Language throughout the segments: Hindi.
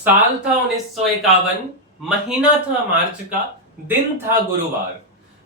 साल था 1951, महीना था मार्च का, दिन था गुरुवार।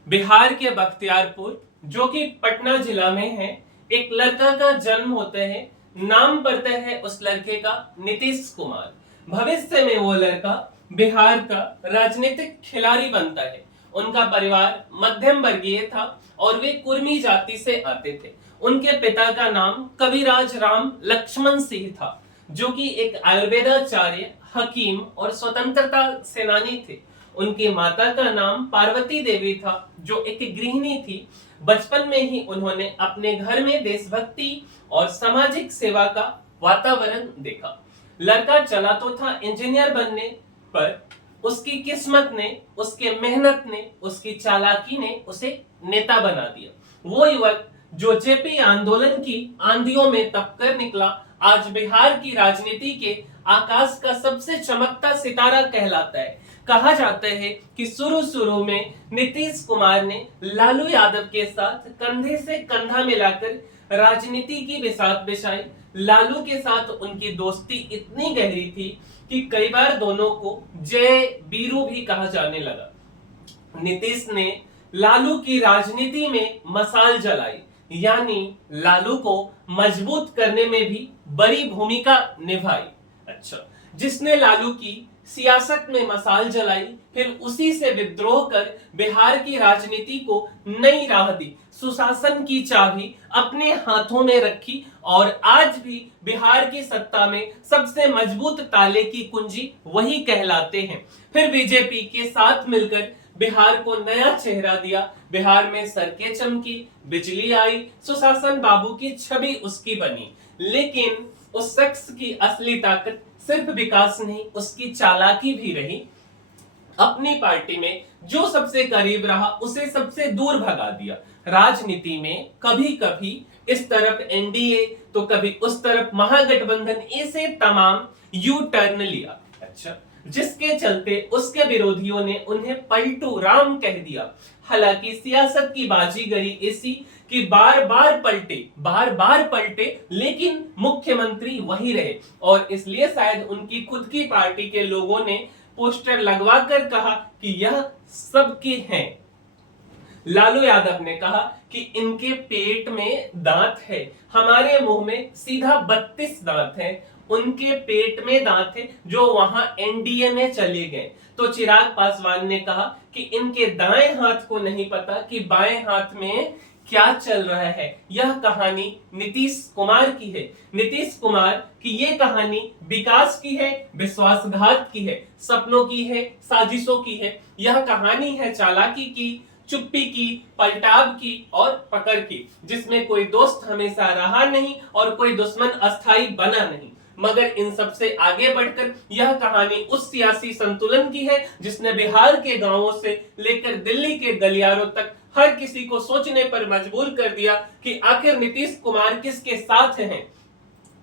बिहार के बख्तियारपुर, जो कि पटना जिला में है, एक लड़का का जन्म होता है। नाम पड़ता है उस लड़के का नीतीश कुमार। भविष्य में वो लड़का बिहार का राजनीतिक खिलाड़ी बनता है। उनका परिवार मध्यम वर्गीय था और वे कुर्मी जाति से आते थे। उनके पिता का नाम कविराज राम लक्ष्मण सिंह था, जो कि एक आयुर्वेदाचार्य, हकीम और स्वतंत्रता सेनानी थे। उनकी माता का नाम पार्वती देवी था, जो एक गृहिणी थी। बचपन में ही उन्होंने अपने घर में देशभक्ति और सामाजिक सेवा का वातावरण देखा। लड़का चला तो था इंजीनियर बनने, पर उसकी किस्मत ने, उसके मेहनत ने, उसकी चालाकी ने उसे नेता बना दिया। वो युवक जो जेपी आंदोलन की आंधियों में तपकर निकला, आज बिहार की राजनीति के आकाश का सबसे चमकता सितारा कहलाता है। कहा जाता है कि शुरू में नीतीश कुमार ने लालू यादव के साथ कंधे से कंधा मिलाकर राजनीति की बिसात बिछाई। लालू के साथ उनकी दोस्ती इतनी गहरी थी कि कई बार दोनों को जय बीरू भी कहा जाने लगा। नीतीश ने लालू की राजनीति में मशाल जलाई, यानी लालू को मजबूत करने में भी बड़ी भूमिका निभाई। अच्छा, जिसने लालू की सियासत में मशाल जलाई, फिर उसी से विद्रोह कर बिहार की राजनीति को नई राह दी, सुशासन की चाबी अपने हाथों में रखी और आज भी बिहार की सत्ता में सबसे मजबूत ताले की कुंजी वही कहलाते हैं। फिर बीजेपी के साथ मिलकर बिहार को नया चेहरा दिया। बिहार में सड़कें चमकी, बिजली आई, सुशासन बाबू की छवि उसकी बनी। लेकिन उस शख्स की असली ताकत सिर्फ विकास नहीं, उसकी चालाकी भी रही। अपनी पार्टी में जो सबसे करीब रहा, उसे सबसे दूर भगा दिया। राजनीति में कभी कभी इस तरफ एनडीए तो कभी उस तरफ महागठबंधन, ऐसे तमाम यू टर्न लिया। अच्छा, जिसके चलते उसके विरोधियों ने उन्हें पलटू राम कह दिया। हालांकि सियासत की बाजीगरी ऐसी कि बार बार पलटे, लेकिन मुख्यमंत्री वही रहे। और इसलिए शायद उनकी खुद की पार्टी के लोगों ने पोस्टर लगवाकर कहा कि यह सबके हैं। लालू यादव ने कहा कि इनके पेट में दांत है, हमारे मुंह में सीधा 32 दांत हैं, उनके पेट में दांत है जो वहां एनडीए में चले गए। तो चिराग पासवान ने कहा कि इनके दाएं हाथ को नहीं पता कि बाएं हाथ में क्या चल रहा है। यह कहानी नीतीश कुमार की है। नीतीश कुमार की ये कहानी विकास की है, विश्वासघात की है, सपनों की है, साजिशों की है। यह कहानी है चालाकी की, चुप्पी की, पलटाव की और पकड़ की, जिसमें कोई दोस्त हमेशा रहा नहीं और कोई दुश्मन अस्थाई बना नहीं। मगर इन सबसे आगे बढ़कर यह कहानी उस सियासी संतुलन की है जिसने बिहार के गांवों से लेकर दिल्ली के गलियारों तक हर किसी को सोचने पर मजबूर कर दिया कि आखिर नीतीश कुमार किसके साथ हैं,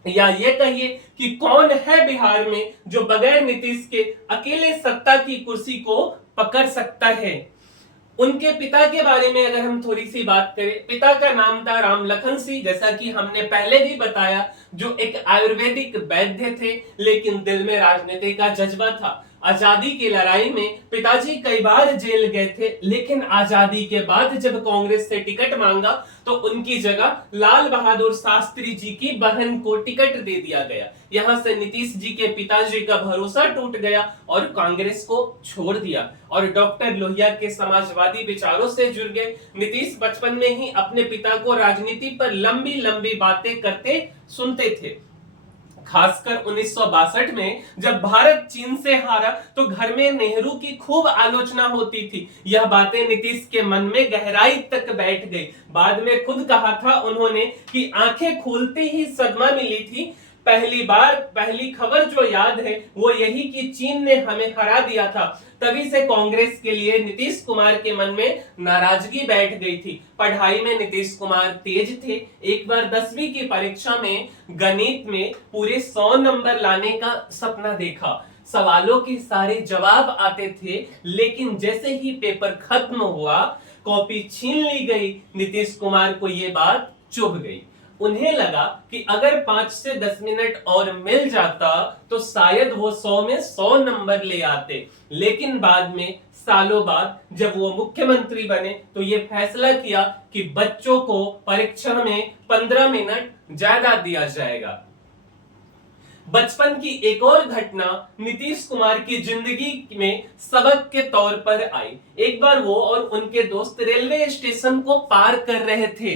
या ये कहिए कि कौन है बिहार में जो बगैर नीतीश के अकेले सत्ता की कुर्सी को पकड़ सकता है। उनके पिता के बारे में अगर हम थोड़ी सी बात करें, पिता का नाम था राम लखन सिंह, जैसा कि हमने पहले भी बताया, जो एक आयुर्वेदिक वैद्य थे, लेकिन दिल में राजनीति का जज्बा था। आजादी की लड़ाई में पिताजी कई बार जेल गए थे, लेकिन आजादी के बाद जब कांग्रेस से टिकट मांगा तो उनकी जगह लाल बहादुर शास्त्री जी की बहन को टिकट दे दिया गया। यहां से नीतीश जी के पिताजी का भरोसा टूट गया और कांग्रेस को छोड़ दिया और डॉक्टर लोहिया के समाजवादी विचारों से जुड़ गए। नीतीश बचपन में ही अपने पिता को राजनीति पर लंबी लंबी बातें करते सुनते थे। खासकर 1962 में जब भारत चीन से हारा तो घर में नेहरू की खूब आलोचना होती थी। यह बातें नीतीश के मन में गहराई तक बैठ गई। बाद में खुद कहा था उन्होंने कि आंखें खोलते ही सदमा मिली थी। पहली खबर जो याद है वो यही कि चीन ने हमें हरा दिया था। तभी से कांग्रेस के लिए नीतीश कुमार के मन में नाराजगी बैठ गई थी। पढ़ाई में नीतीश कुमार तेज थे। एक बार 10वीं की परीक्षा में गणित में पूरे 100 नंबर लाने का सपना देखा। सवालों के सारे जवाब आते थे, लेकिन जैसे ही पेपर खत्म हुआ, कॉपी छीन ली गई। नीतीश कुमार को यह बात चुभ गई। उन्हें लगा कि अगर 5 से 10 मिनट और मिल जाता तो शायद वो 100 में 100 नंबर ले आते। लेकिन बाद में, सालों बाद, जब वो मुख्यमंत्री बने तो ये फैसला किया कि बच्चों को परीक्षा में 15 मिनट ज्यादा दिया जाएगा। बचपन की एक और घटना नीतीश कुमार की जिंदगी में सबक के तौर पर आई। एक बार वो और उनके दोस्त रेलवे स्टेशन को पार कर रहे थे,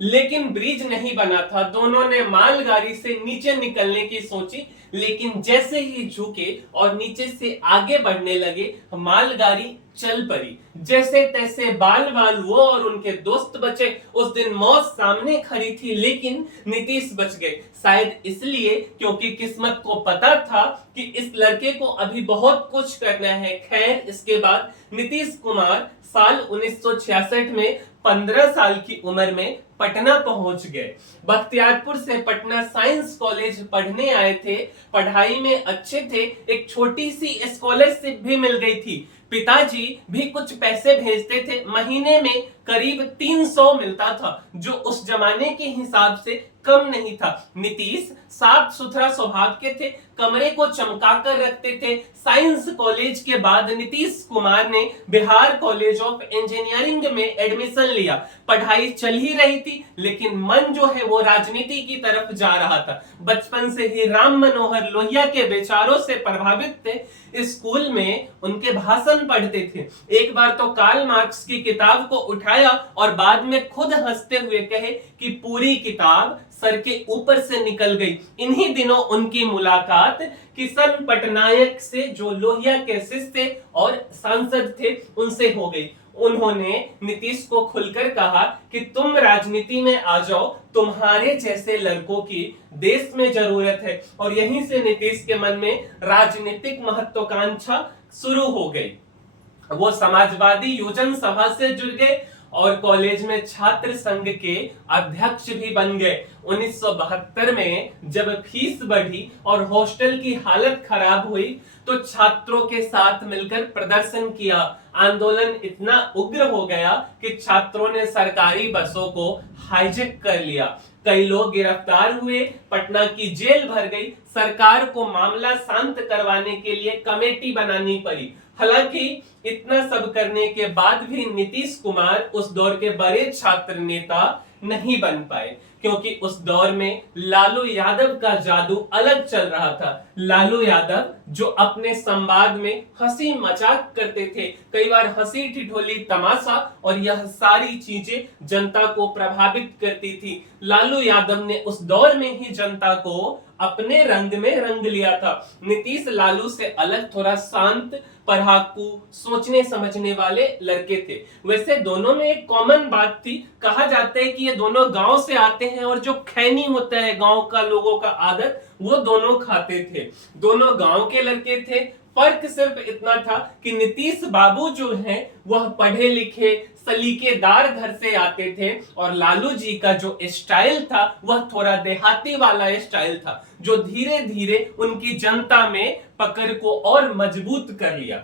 लेकिन ब्रिज नहीं बना था। दोनों ने मालगाड़ी से नीचे निकलने की सोची, लेकिन जैसे ही झुके और नीचे से आगे बढ़ने लगे, मालगाड़ी चल पड़ी। जैसे तैसे बाल बाल वो और उनके दोस्त बचे। उस दिन मौत सामने खड़ी थी, लेकिन नीतीश बच गए। शायद इसलिए क्योंकि किस्मत को पता था कि इस लड़के को अभी बहुत कुछ करना है। खैर, इसके बाद नीतीश कुमार साल 1966 में 15 साल की उम्र में पटना पहुंच गए। बख्तियारपुर से पटना साइंस कॉलेज पढ़ने आए थे। पढ़ाई में अच्छे थे। एक छोटी सी स्कॉलरशिप भी मिल गई थी। पिताजी भी कुछ पैसे भेजते थे। महीने में करीब 300 मिलता था, जो उस जमाने के हिसाब से कम नहीं था। नीतीश साफ सुथरा स्वभाव के थे, कमरे को चमका कर रखते थे। साइंस कॉलेज के बाद नीतीश कुमार ने बिहार कॉलेज ऑफ इंजीनियरिंग में एडमिशन लिया। पढ़ाई चल ही रही थी, लेकिन मन जो है वो राजनीति की तरफ जा रहा था। बचपन से ही राम मनोहर लोहिया के विचारों से प्रभावित थे। स्कूल में उनके भाषण पढ़ते थे। एक बार तो कार्ल मार्क्स की किताब को उठाया और बाद में खुद हंसते हुए कहे कि पूरी किताब सर के ऊपर से निकल गई। इन्हीं दिनों उनकी मुलाकात किशन पटनायक से, जो लोहिया के शिष्य और सांसद थे, उनसे हो गई। उन्होंने नीतीश को खुलकर कहा कि तुम राजनीति में आ जाओ, तुम्हारे जैसे लड़कों की देश में जरूरत है। और यहीं से नीतीश के मन में राजनीतिक महत्वाकांक्षा शुरू हो गई। वो समाजवादी योजन सभा से जुड़ गए और कॉलेज में छात्र संघ के अध्यक्ष भी बन गए। 1972 में जब फीस बढ़ी और हॉस्टल की हालत खराब हुई तो छात्रों के साथ मिलकर प्रदर्शन किया। आंदोलन इतना उग्र हो गया कि छात्रों ने सरकारी बसों को हाईजैक कर लिया। कई लोग गिरफ्तार हुए, पटना की जेल भर गई। सरकार को मामला शांत करवाने के लिए कमेटी बनानी पड़ी। हालांकि इतना सब करने के बाद भी नीतीश कुमार उस दौर के बड़े छात्र नेता नहीं बन पाए, क्योंकि उस दौर में लालू यादव का जादू अलग चल रहा था। लालू यादव जो अपने संवाद में हंसी मजाक करते थे, कई बार हंसी ठिठोली तमाशा, और यह सारी चीजें जनता को प्रभावित करती थी। लालू यादव ने उस दौर में ही जनता को अपने रंग में रंग लिया था। नीतीश लालू से अलग थोड़ा शांत, पढ़ाकू, सोचने समझने वाले लड़के थे। वैसे दोनों में एक कॉमन बात थी। कहा जाता है कि ये दोनों गांव से आते हैं और जो खैनी होता है गांव का लोगों का आदत, वो दोनों खाते थे। दोनों गांव के लड़के थे। फर्क सिर्फ इतना था कि नीतीश बाबू जो हैं वह पढ़े लिखे सलीकेदार घर से आते थे, और लालू जी का जो स्टाइल था वह थोड़ा देहाती वाला स्टाइल था, जो धीरे धीरे उनकी जनता में पकड़ को और मजबूत कर लिया।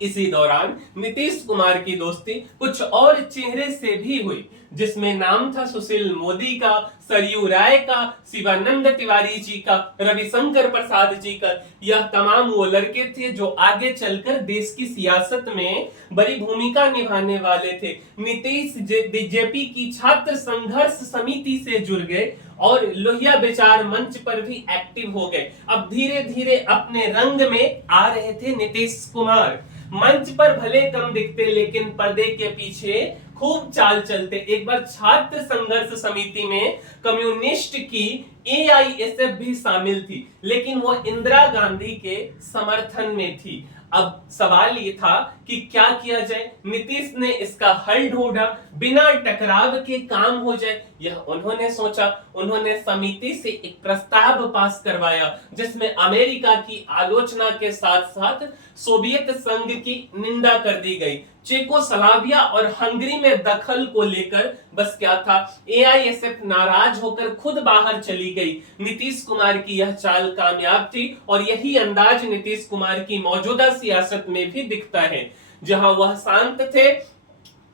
इसी दौरान नीतीश कुमार की दोस्ती कुछ और चेहरे से भी हुई, जिसमें नाम था सुशील मोदी का, सरयू राय का, शिवानंद तिवारी जी का, रविशंकर प्रसाद जी का। यह तमाम वो लड़के थे जो आगे चलकर देश की सियासत में बड़ी भूमिका निभाने वाले थे। नीतीश बीजेपी की छात्र संघर्ष समिति से जुड़ गए और लोहिया विचार मंच पर भी एक्टिव हो गए। अब धीरे धीरे अपने रंग में आ रहे थे नीतीश कुमार। मंच पर भले कम दिखते, लेकिन पर्दे के पीछे खूब चाल चलते। एक बार छात्र संघर्ष समिति में कम्युनिस्ट की एआईएसएफ भी शामिल थी, लेकिन वो इंदिरा गांधी के समर्थन में थी। अब सवाल ये था कि क्या किया जाए। नीतीश ने इसका हल ढूंढा, बिना टकराव के काम हो जाए, यह उन्होंने सोचा। उन्होंने समिति से एक प्रस्ताव पास करवाया, जिसमें अमेरिका की आलोचना के साथ साथ सोवियत संघ की निंदा कर दी गई। चेकोस्लोवाकिया और हंगरी में दखल को लेकर बस क्या था, एआईएसएफ नाराज होकर खुद बाहर चली गई। नीतीश कुमार की यह चाल कामयाब थी, और यही अंदाज नीतीश कुमार की मौजूदा सियासत में भी दिखता है। जहां वह शांत थे,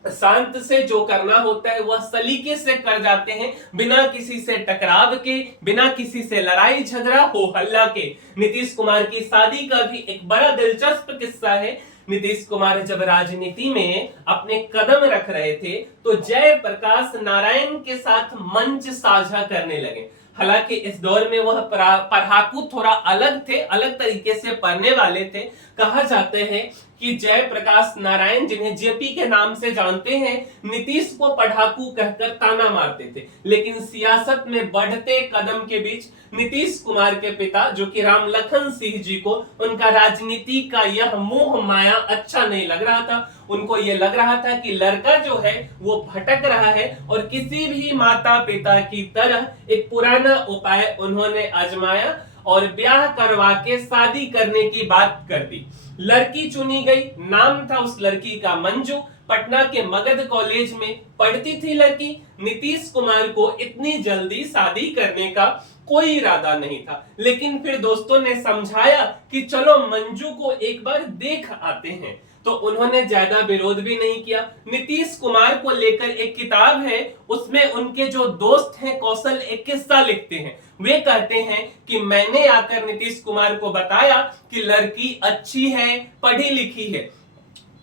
शांत से जो करना होता है वह सलीके से कर जाते हैं, बिना किसी से टकराव के, बिना किसी से लड़ाई झगड़ा हो हल्ला के। नीतीश कुमार की शादी का भी एक बड़ा दिलचस्प किस्सा है। नीतीश कुमार जब राजनीति में अपने कदम रख रहे थे तो जयप्रकाश नारायण के साथ मंच साझा करने लगे। हालांकि इस दौर में वह पढ़ाकू थोड़ा अलग थे, अलग तरीके से पढ़ने वाले थे। कहा जाता है कि जयप्रकाश नारायण, जिन्हें जेपी के नाम से जानते हैं, नीतीश को पढ़ाकू कहकर ताना मारते थे। लेकिन सियासत में बढ़ते कदम के बीच नीतीश कुमार के पिता, जो कि राम लखन सिंह जी को, उनका राजनीति का यह मोह माया अच्छा नहीं लग रहा था। उनको यह लग रहा था कि लड़का जो है वो भटक रहा है, और किसी भी माता पिता की तरह एक पुराना उपाय उन्होंने आजमाया और ब्याह करवा के शादी करने की बात कर दी। लड़की चुनी गई, नाम था उस लड़की का मंजू। पटना के मगध कॉलेज में पढ़ती थी लड़की। नीतीश कुमार को इतनी जल्दी शादी करने का कोई इरादा नहीं था, लेकिन फिर दोस्तों ने समझाया कि चलो मंजू को एक बार देख आते हैं, तो उन्होंने ज्यादा विरोध भी नहीं किया। नीतीश कुमार को लेकर एक किताब है, उसमें उनके जो दोस्त हैं कौशल एक किस्सा लिखते हैं। वे कहते हैं कि मैंने आकर नीतीश कुमार को बताया कि लड़की अच्छी है, पढ़ी लिखी है।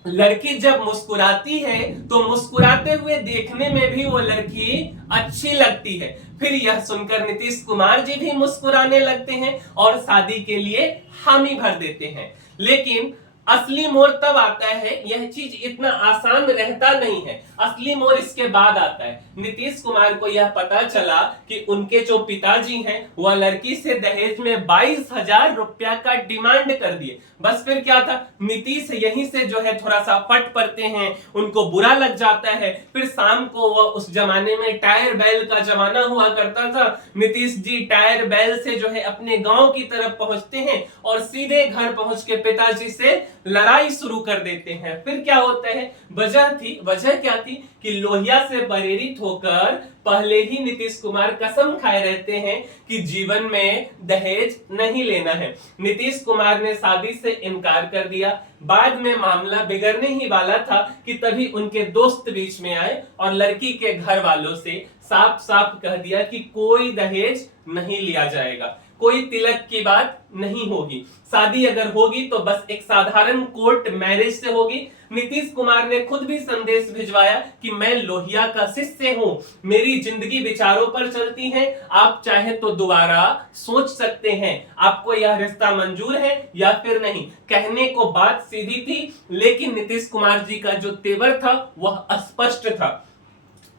लड़की जब मुस्कुराती है तो मुस्कुराते हुए देखने में भी वो लड़की अच्छी लगती है। फिर यह सुनकर नीतीश कुमार जी भी मुस्कुराने लगते हैं और शादी के लिए हामी भर देते हैं। लेकिन असली मोड़ तब आता है, यह चीज इतना आसान रहता नहीं है। असली मोड़ इसके बाद आता है। नीतीश कुमार को यह पता चला कि उनके जो पिताजी हैं वह लड़की से दहेज में 22,000 रुपया का डिमांड कर दिए। बस फिर क्या था, नीतीश यहीं से जो है थोड़ा सा फट पड़ते हैं, उनको बुरा लग जाता है। फिर शाम को वह, उस जमाने में टायर बैल का जमाना हुआ करता था, नीतीश जी टायर बैल से जो है अपने गांव की तरफ पहुंचते हैं और सीधे घर पहुंच के पिताजी से लड़ाई शुरू कर देते हैं। फिर क्या होता है, वजह क्या थी कि लोहिया से प्रेरित होकर पहले ही नीतीश कुमार कसम खाए रहते हैं कि जीवन में दहेज नहीं लेना है। नीतीश कुमार ने शादी से इनकार कर दिया। बाद में मामला बिगड़ने ही वाला था कि तभी उनके दोस्त बीच में आए और लड़की के घर वालों से साफ साफ कह दिया कि कोई दहेज नहीं लिया जाएगा, कोई तिलक की बात नहीं होगी, शादी अगर होगी तो बस एक साधारण कोर्ट मैरिज से होगी। नीतीश कुमार ने खुद भी संदेश भिजवाया कि मैं लोहिया का शिष्य हूं, मेरी जिंदगी विचारों पर चलती है, आप चाहे तो दोबारा सोच सकते हैं, आपको यह रिश्ता मंजूर है या फिर नहीं। कहने को बात सीधी थी, लेकिन नीतीश कुमार जी का जो तेवर था वह अस्पष्ट था।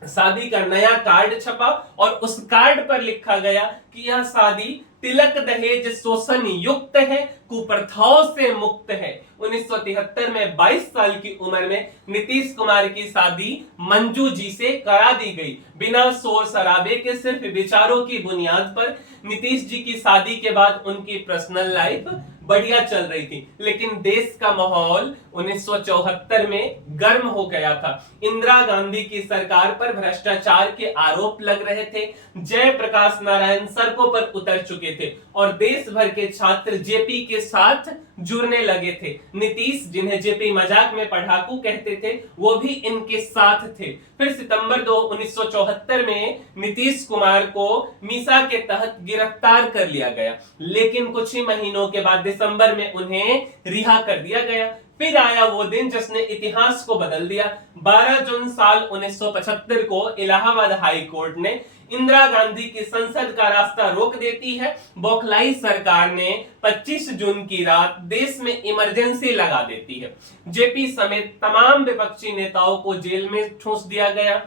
शादी का नया कार्ड छपा और उस कार्ड पर लिखा गया कि यह शादी तिलक दहेज शोषण युक्त है, कुप्रथाओं से मुक्त है। 1973 में 22 साल की उम्र में नीतीश कुमार की शादी मंजू जी से करा दी गई, बिना शोर शराबे के, सिर्फ विचारों की बुनियाद पर। नीतीश जी की शादी के बाद उनकी पर्सनल लाइफ बढ़िया चल रही थी, लेकिन देश का माहौल 1974 में गर्म हो गया था। इंदिरा गांधी की सरकार पर भ्रष्टाचार के आरोप लग रहे थे। जयप्रकाश नारायण सड़कों पर उतर चुके थे और देश भर के छात्र जेपी के साथ जुड़ने लगे थे। नीतीश, जिन्हें जेपी मजाक में पढ़ाकू कहते थे, वो भी इनके साथ थे। फिर सितंबर 2 1974 में नीतीश कुमार को मीसा के तहत गिरफ्तार कर लिया गया, लेकिन कुछ ही महीनों के बाद दिसंबर में उन्हें रिहा कर दिया गया। फिर आया वो दिन जिसने इतिहास को बदल दिया। 12 जून साल 1975 को इलाहाबाद हाई कोर्ट ने इंदिरा गांधी की संसद का रास्ता रोक देती है। बौखलाई सरकार ने 25 जून की रात देश में इमरजेंसी लगा देती है। जेपी समेत तमाम विपक्षी नेताओं को जेल में ठूंस दिया गया।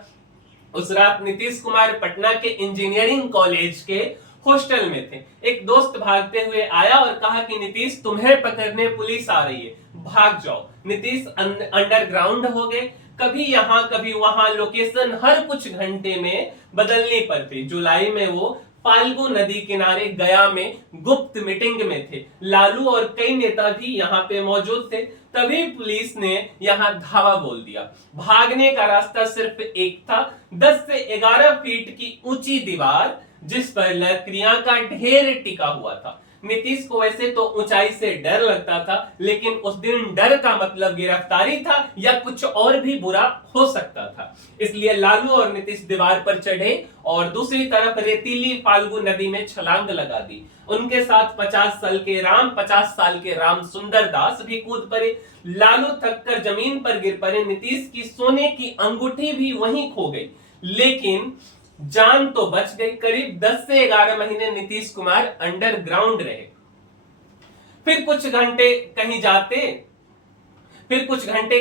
उस रात नीतीश कुमार पटना के इंजीनियरिंग कॉलेज के हॉस्टल में थे। एक दोस्त भागते हुए आया और कहा कि नीतीश, तुम्हें पकड़ने पुलिस आ रही है, भाग जाओ। नीतीश अंडरग्राउंड हो गए, कभी यहां कभी वहां, लोकेशन हर कुछ घंटे में बदलनी पड़ती। जुलाई में वो फाल्गु नदी किनारे गया में गुप्त मीटिंग में थे। लालू और कई नेता भी यहाँ पे मौजूद थे। तभी पुलिस ने यहाँ धावा बोल दिया। भागने का रास्ता सिर्फ एक था, 10 से 11 फीट की ऊंची दीवार जिस पर लकड़ियां का ढेर टिका हुआ था। नीतीश को वैसे तो ऊंचाई से डर लगता था, लेकिन उस दिन डर का मतलब गिरफ्तारी था या कुछ और भी बुरा हो सकता था। इसलिए लालू और नीतीश दीवार पर चढ़े और दूसरी तरफ रेतीली फाल्गु नदी में छलांग लगा दी। उनके साथ 50 साल के राम सुंदर दास भी कूद पड़े। लालू थककर जमीन पर गिर पड़े। नीतीश की सोने की अंगूठी भी वहीं खो गई, लेकिन जान तो बच गई। करीब 10 से 11 महीने नीतीश कुमार अंडरग्राउंड रहे। फिर कुछ घंटे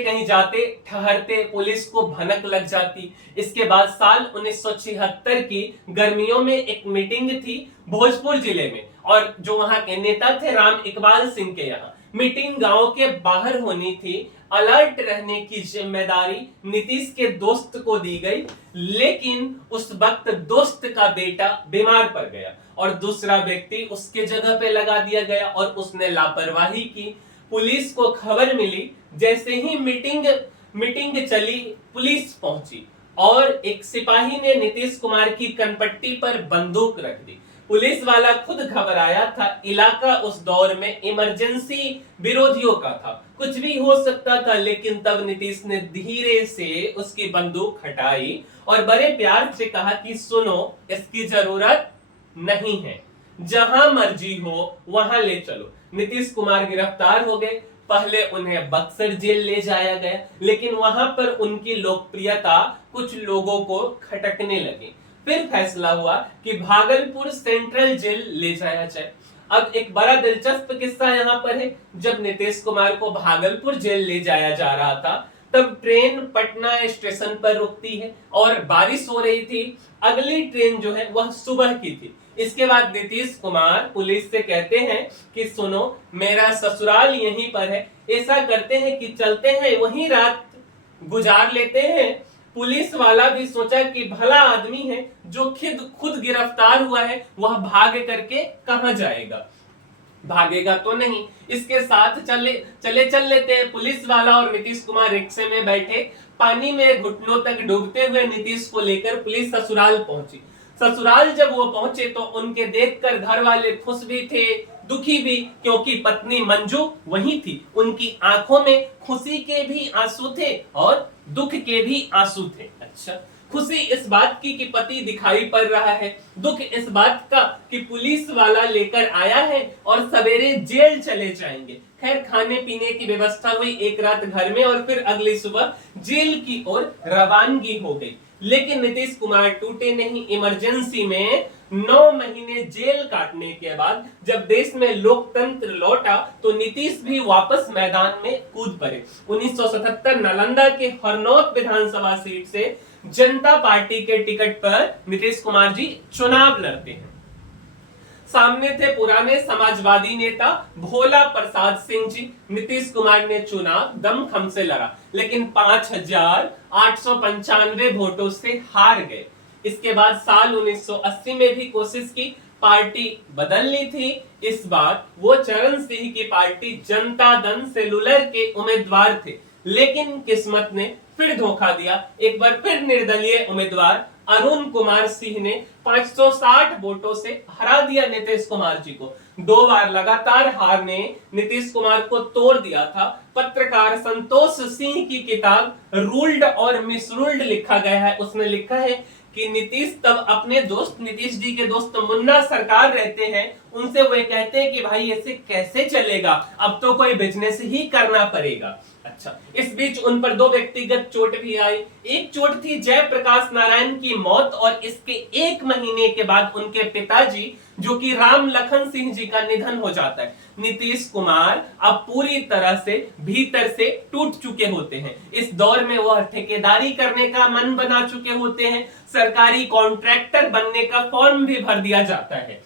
कहीं जाते ठहरते पुलिस को भनक लग जाती। इसके बाद साल 1976 की गर्मियों में एक मीटिंग थी भोजपुर जिले में, और जो वहां के नेता थे राम इकबाल सिंह के यहाँ। मीटिंग गांव के बाहर होनी थी। अलर्ट रहने की जिम्मेदारी नीतीश के दोस्त को दी गई, लेकिन उस वक्त दोस्त का बेटा बीमार पड़ गया और दूसरा व्यक्ति उसके जगह पे लगा दिया गया और उसने लापरवाही की। पुलिस को खबर मिली। जैसे ही मीटिंग चली, पुलिस पहुंची और एक सिपाही ने नीतीश कुमार की कनपट्टी पर बंदूक रख दी। पुलिस वाला खुद घबराया था। इलाका उस दौर में इमरजेंसी विरोधियों का था, कुछ भी हो सकता था, लेकिन तब नीतीश ने धीरे से उसकी बंदूक हटाई और बड़े प्यार से कहा कि सुनो, इसकी जरूरत नहीं है, जहां मर्जी हो वहां ले चलो। नीतीश कुमार गिरफ्तार हो गए। पहले उन्हें बक्सर जेल ले जाया गया, लेकिन वहां पर उनकी लोकप्रियता कुछ लोगों को खटकने लगी। फिर फैसला हुआ कि भागलपुर सेंट्रल जेल ले जाया जाए। अब एक बड़ा दिलचस्प किस्सा यहाँ पर है। जब नीतीश कुमार को भागलपुर जेल ले जाया जा रहा था, तब ट्रेन पटना स्टेशन पर रुकती है और बारिश हो रही थी। अगली ट्रेन जो है वह सुबह की थी। इसके बाद नीतीश कुमार पुलिस से कहते हैं कि सुनो, मेरा ससुराल यहीं पर है, ऐसा करते हैं कि चलते हैं वहीं रात गुजार लेते हैं। पुलिस वाला भी सोचा कि भला आदमी है, जो खुद गिरफ्तार हुआ है, वह भाग करके कहां जाएगा, भागेगा तो नहीं। इसके साथ चल लेते हैं। पुलिस वाला और नीतीश कुमार रिक्शे में बैठे। पानी में घुटनों तक डूबते हुए नीतीश को लेकर पुलिस ससुराल पहुंची। ससुराल जब वो पहुंचे तो उनके देखकर घर वाले खुश भी थे, दुखी भी, क्योंकि पत्नी मंजू वहीं थी। उनकी आंखों में खुशी के भी आंसू थे और दुख के भी आंसू थे। अच्छा, खुशी इस बात की कि पति दिखाई पड़ रहा है, दुख इस बात का कि पुलिस वाला लेकर आया है और सवेरे जेल चले जाएंगे। खैर, खाने पीने की व्यवस्था हुई एक रात घर में और फिर अगली सुबह जेल की ओर रवानगी हो गई। लेकिन नीतीश कुमार टूटे नहीं। इमरजेंसी में 9 महीने जेल काटने के बाद जब देश में लोकतंत्र लौटा तो नीतीश भी वापस मैदान में कूद पड़े। 1977 नालंदा के हरनौत विधानसभा सीट से जनता पार्टी के टिकट पर नीतीश कुमार जी चुनाव लड़ते हैं। सामने थे पुराने समाजवादी नेता भोला प्रसाद सिंह जी। नीतीश कुमार ने चुनाव दमखम से लड़ा, लेकिन 5895 वोटों से हार गए। इसके बाद साल 1980 में भी कोशिश की, पार्टी बदलनी थी। इस बार वो चरण सिंह की पार्टी जनता दल सेलुलर के उम्मीदवार थे, लेकिन किस्मत ने फिर धोखा दिया। एक बार फिर निर्दलीय उम्मीदवार अरुण कुमार सिंह ने 560 वोटों से हरा दिया नीतीश कुमार जी को। 2 बार लगातार हार ने नीतीश कुमार को तोड़ दिया था। पत्रकार संतोष सिंह की किताब रूल्ड और मिसरूल्ड लिखा गया है। उसमें लिखा है कि नीतीश तब अपने दोस्त, नीतीश जी के दोस्त मुन्ना सरकार रहते हैं, उनसे वो कहते हैं कि भाई ऐसे कैसे चलेगा, अब तो कोई बिजनेस ही करना पड़ेगा। अच्छा, इस बीच उन पर 2 व्यक्तिगत चोट भी आई। एक चोट थी जयप्रकाश नारायण की मौत और इसके 1 महीने के बाद उनके पिताजी जो कि राम लखन सिंह जी का निधन हो जाता है। नीतीश कुमार अब पूरी तरह से भीतर से टूट चुके होते हैं। इस दौर में वह ठेकेदारी करने का मन बना चुके होते हैं। सरकारी कॉन्ट्रैक्टर बनने का फॉर्म भी भर दिया जाता है,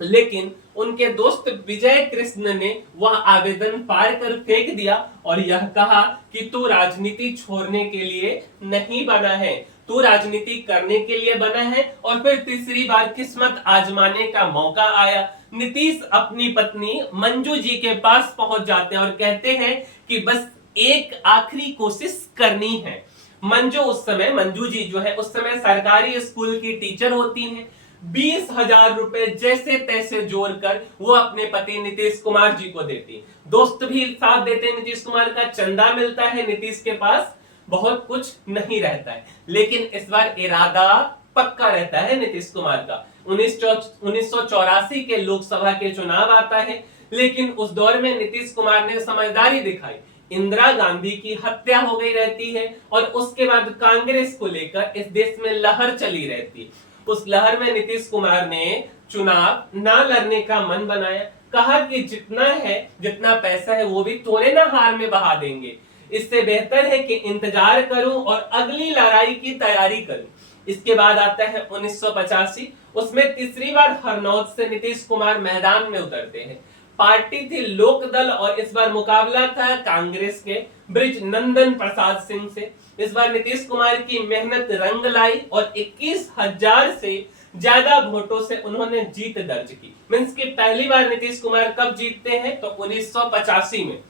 लेकिन उनके दोस्त विजय कृष्ण ने वह आवेदन पार कर फेंक दिया और यह कहा कि तू राजनीति छोड़ने के लिए नहीं बना है, तू राजनीति करने के लिए बना है। और फिर तीसरी बार किस्मत आजमाने का मौका आया। नीतीश अपनी पत्नी मंजू जी के पास पहुंच जाते हैं और कहते हैं कि बस एक आखिरी कोशिश करनी है। मंजू जी जो है उस समय सरकारी स्कूल की टीचर होती हैं। 20,000 रुपए जैसे तैसे जोड़कर वो अपने पति नीतीश कुमार जी को देती। दोस्त भी साथ देते हैं नीतीश कुमार का, चंदा मिलता है, नीतीश के पास बहुत कुछ नहीं रहता है, लेकिन इस बार इरादा पक्का रहता है नीतीश कुमार का। 1984 के लोकसभा के चुनाव आता है, लेकिन उस दौर में नीतीश कुमार ने समझदारी दिखाई। इंदिरा गांधी की हत्या हो गई रहती है और उसके बाद कांग्रेस को लेकर इस देश में लहर चली रहती है। उस लहर में नीतीश कुमार ने चुनाव ना लड़ने का मन बनाया, कहा कि जितना है, जितना पैसा है वो भी थोड़े ना हार में बहा देंगे, इससे बेहतर है कि इंतजार करूं और अगली लड़ाई की तैयारी करूं। इसके बाद आता है 1985, उसमें तीसरी बार हरनौत से नीतीश कुमार मैदान में उतरते हैं। पार्टी थी लोकदल और इस बार मुकाबला था कांग्रेस के ब्रिज नंदन प्रसाद सिंह से। इस बार नीतीश कुमार की मेहनत रंग लाई और 21,000 से ज्यादा वोटों से उन्होंने जीत दर्ज की। मींस की पहली बार नीतीश कुमार कब जीतते हैं तो 1985 में।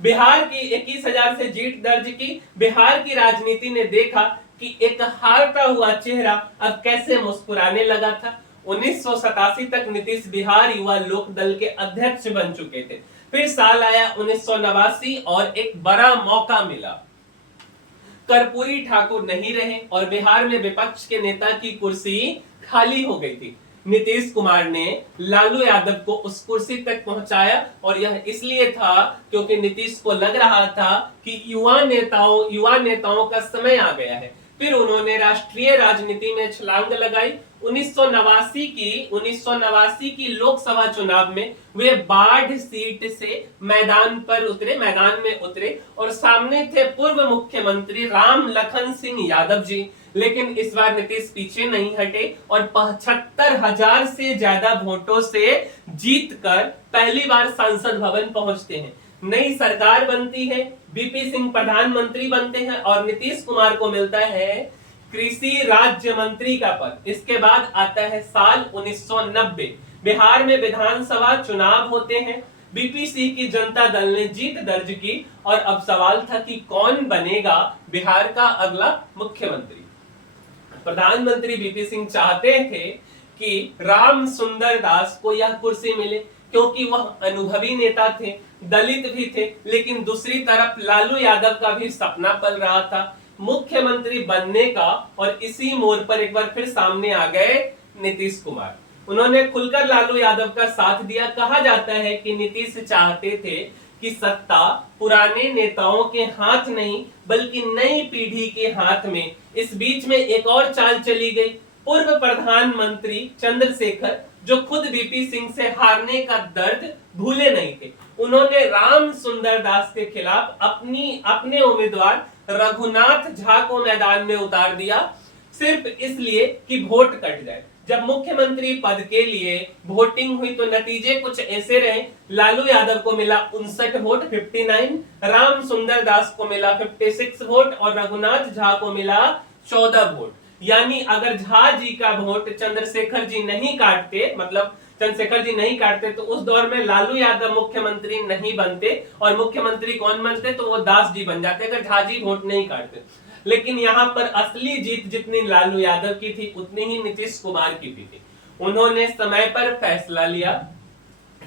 बिहार की 21,000 से जीत दर्ज की। बिहार की राजनीति ने देखा कि एक हारता हुआ चेहरा अब कैसे मुस्कुराने लगा था। 1987 तक नीतीश बिहार युवा लोक दल के अध्यक्ष बन चुके थे। फिर साल आया 1989 और एक बड़ा मौका मिला। कर्पूरी ठाकुर नहीं रहे और बिहार में विपक्ष के नेता की कुर्सी खाली हो गई थी। नीतीश कुमार ने लालू यादव को उस कुर्सी तक पहुंचाया और यह इसलिए था क्योंकि नीतीश को लग रहा था कि युवा नेताओं का समय आ गया है। फिर उन्होंने राष्ट्रीय राजनीति में छलांग लगाई। 1989 की लोकसभा चुनाव में वे बाढ़ सीट से मैदान में उतरे और सामने थे पूर्व मुख्यमंत्री राम लखन सिंह यादव जी। लेकिन इस बार नीतीश पीछे नहीं हटे और 75,000 से ज्यादा वोटों से जीतकर पहली बार संसद भवन पहुंचते हैं। नई सरकार बनती है, बीपी सिंह प्रधानमंत्री बनते हैं और नीतीश कुमार को मिलता है कृषि राज्य मंत्री का पद। इसके बाद आता है साल 1990। बिहार में विधानसभा चुनाव होते हैं। बीपीसी की जनता दल ने जीत दर्ज की और अब सवाल था कि कौन बनेगा बिहार का अगला मुख्यमंत्री। प्रधानमंत्री बीपी सिंह चाहते थे कि राम सुंदर दास को यह कुर्सी मिले क्योंकि वह अनुभवी नेता थे, दलित भी थे, लेकिन दूसरी तरफ लालू यादव का भी सपना पल रहा था मुख्यमंत्री बनने का। और इसी मोड़ पर एक बार फिर सामने आ गए नीतीश कुमार। उन्होंने खुलकर लालू यादव का साथ दिया। कहा जाता है कि नीतीश चाहते थे कि सत्ता पुराने नेताओं के हाथ नहीं बल्कि नई पीढ़ी के हाथ में। इस बीच में एक और चाल चली गई। पूर्व प्रधानमंत्री चंद्रशेखर जो खुद बीपी सिंह से हारने का दर्द भूले नहीं थे, उन्होंने राम सुंदर दास के खिलाफ अपने उम्मीदवार रघुनाथ झा को मैदान में उतार दिया, सिर्फ इसलिए कि वोट कट जाए। जब मुख्यमंत्री पद के लिए वोटिंग हुई तो नतीजे कुछ ऐसे रहे। लालू यादव को मिला 59 वोट 59, राम सुंदर दास को मिला 56 वोट और रघुनाथ झा को मिला 14 वोट। यानी अगर झा जी का वोट चंद्रशेखर जी नहीं काटते तो उस दौर में लालू यादव मुख्यमंत्री नहीं बनते और मुख्यमंत्री कौन बनते तो वो दास जी बन जाते अगर झा जी वोट नहीं काटते। लेकिन यहाँ पर असली जीत जितनी लालू यादव की थी उतनी ही नीतीश कुमार की भी थी। उन्होंने समय पर फैसला लिया,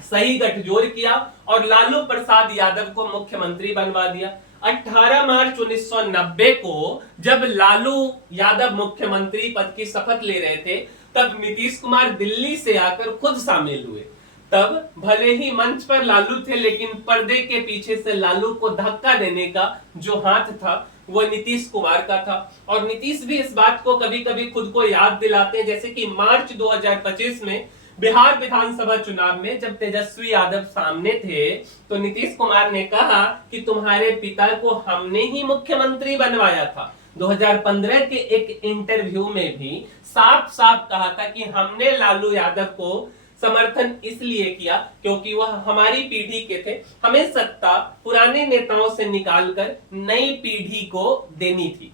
सही गठजोड़ किया और लालू प्रसाद यादव को मुख्यमंत्री बनवा दिया। 18 मार्च 1990 को जब लालू यादव मुख्यमंत्री पद की शपथ ले रहे थे तब नीतीश कुमार दिल्ली से आकर खुद शामिल हुए। तब भले ही मंच पर लालू थे लेकिन पर्दे के पीछे से लालू को धक्का देने का जो हाथ था वो नीतीश कुमार का था। और नीतीश भी इस बात को कभी कभी खुद को याद दिलाते हैं, जैसे कि मार्च 2025 में बिहार विधानसभा चुनाव में जब तेजस्वी यादव सामने थे तो नीतीश कुमार ने कहा कि तुम्हारे पिता को हमने ही मुख्यमंत्री बनवाया था। 2015 के एक इंटरव्यू में भी साफ साफ कहा था कि हमने लालू यादव को समर्थन इसलिए किया क्योंकि वह हमारी पीढ़ी के थे, हमें सत्ता पुराने नेताओं से निकालकर नई पीढ़ी को देनी थी।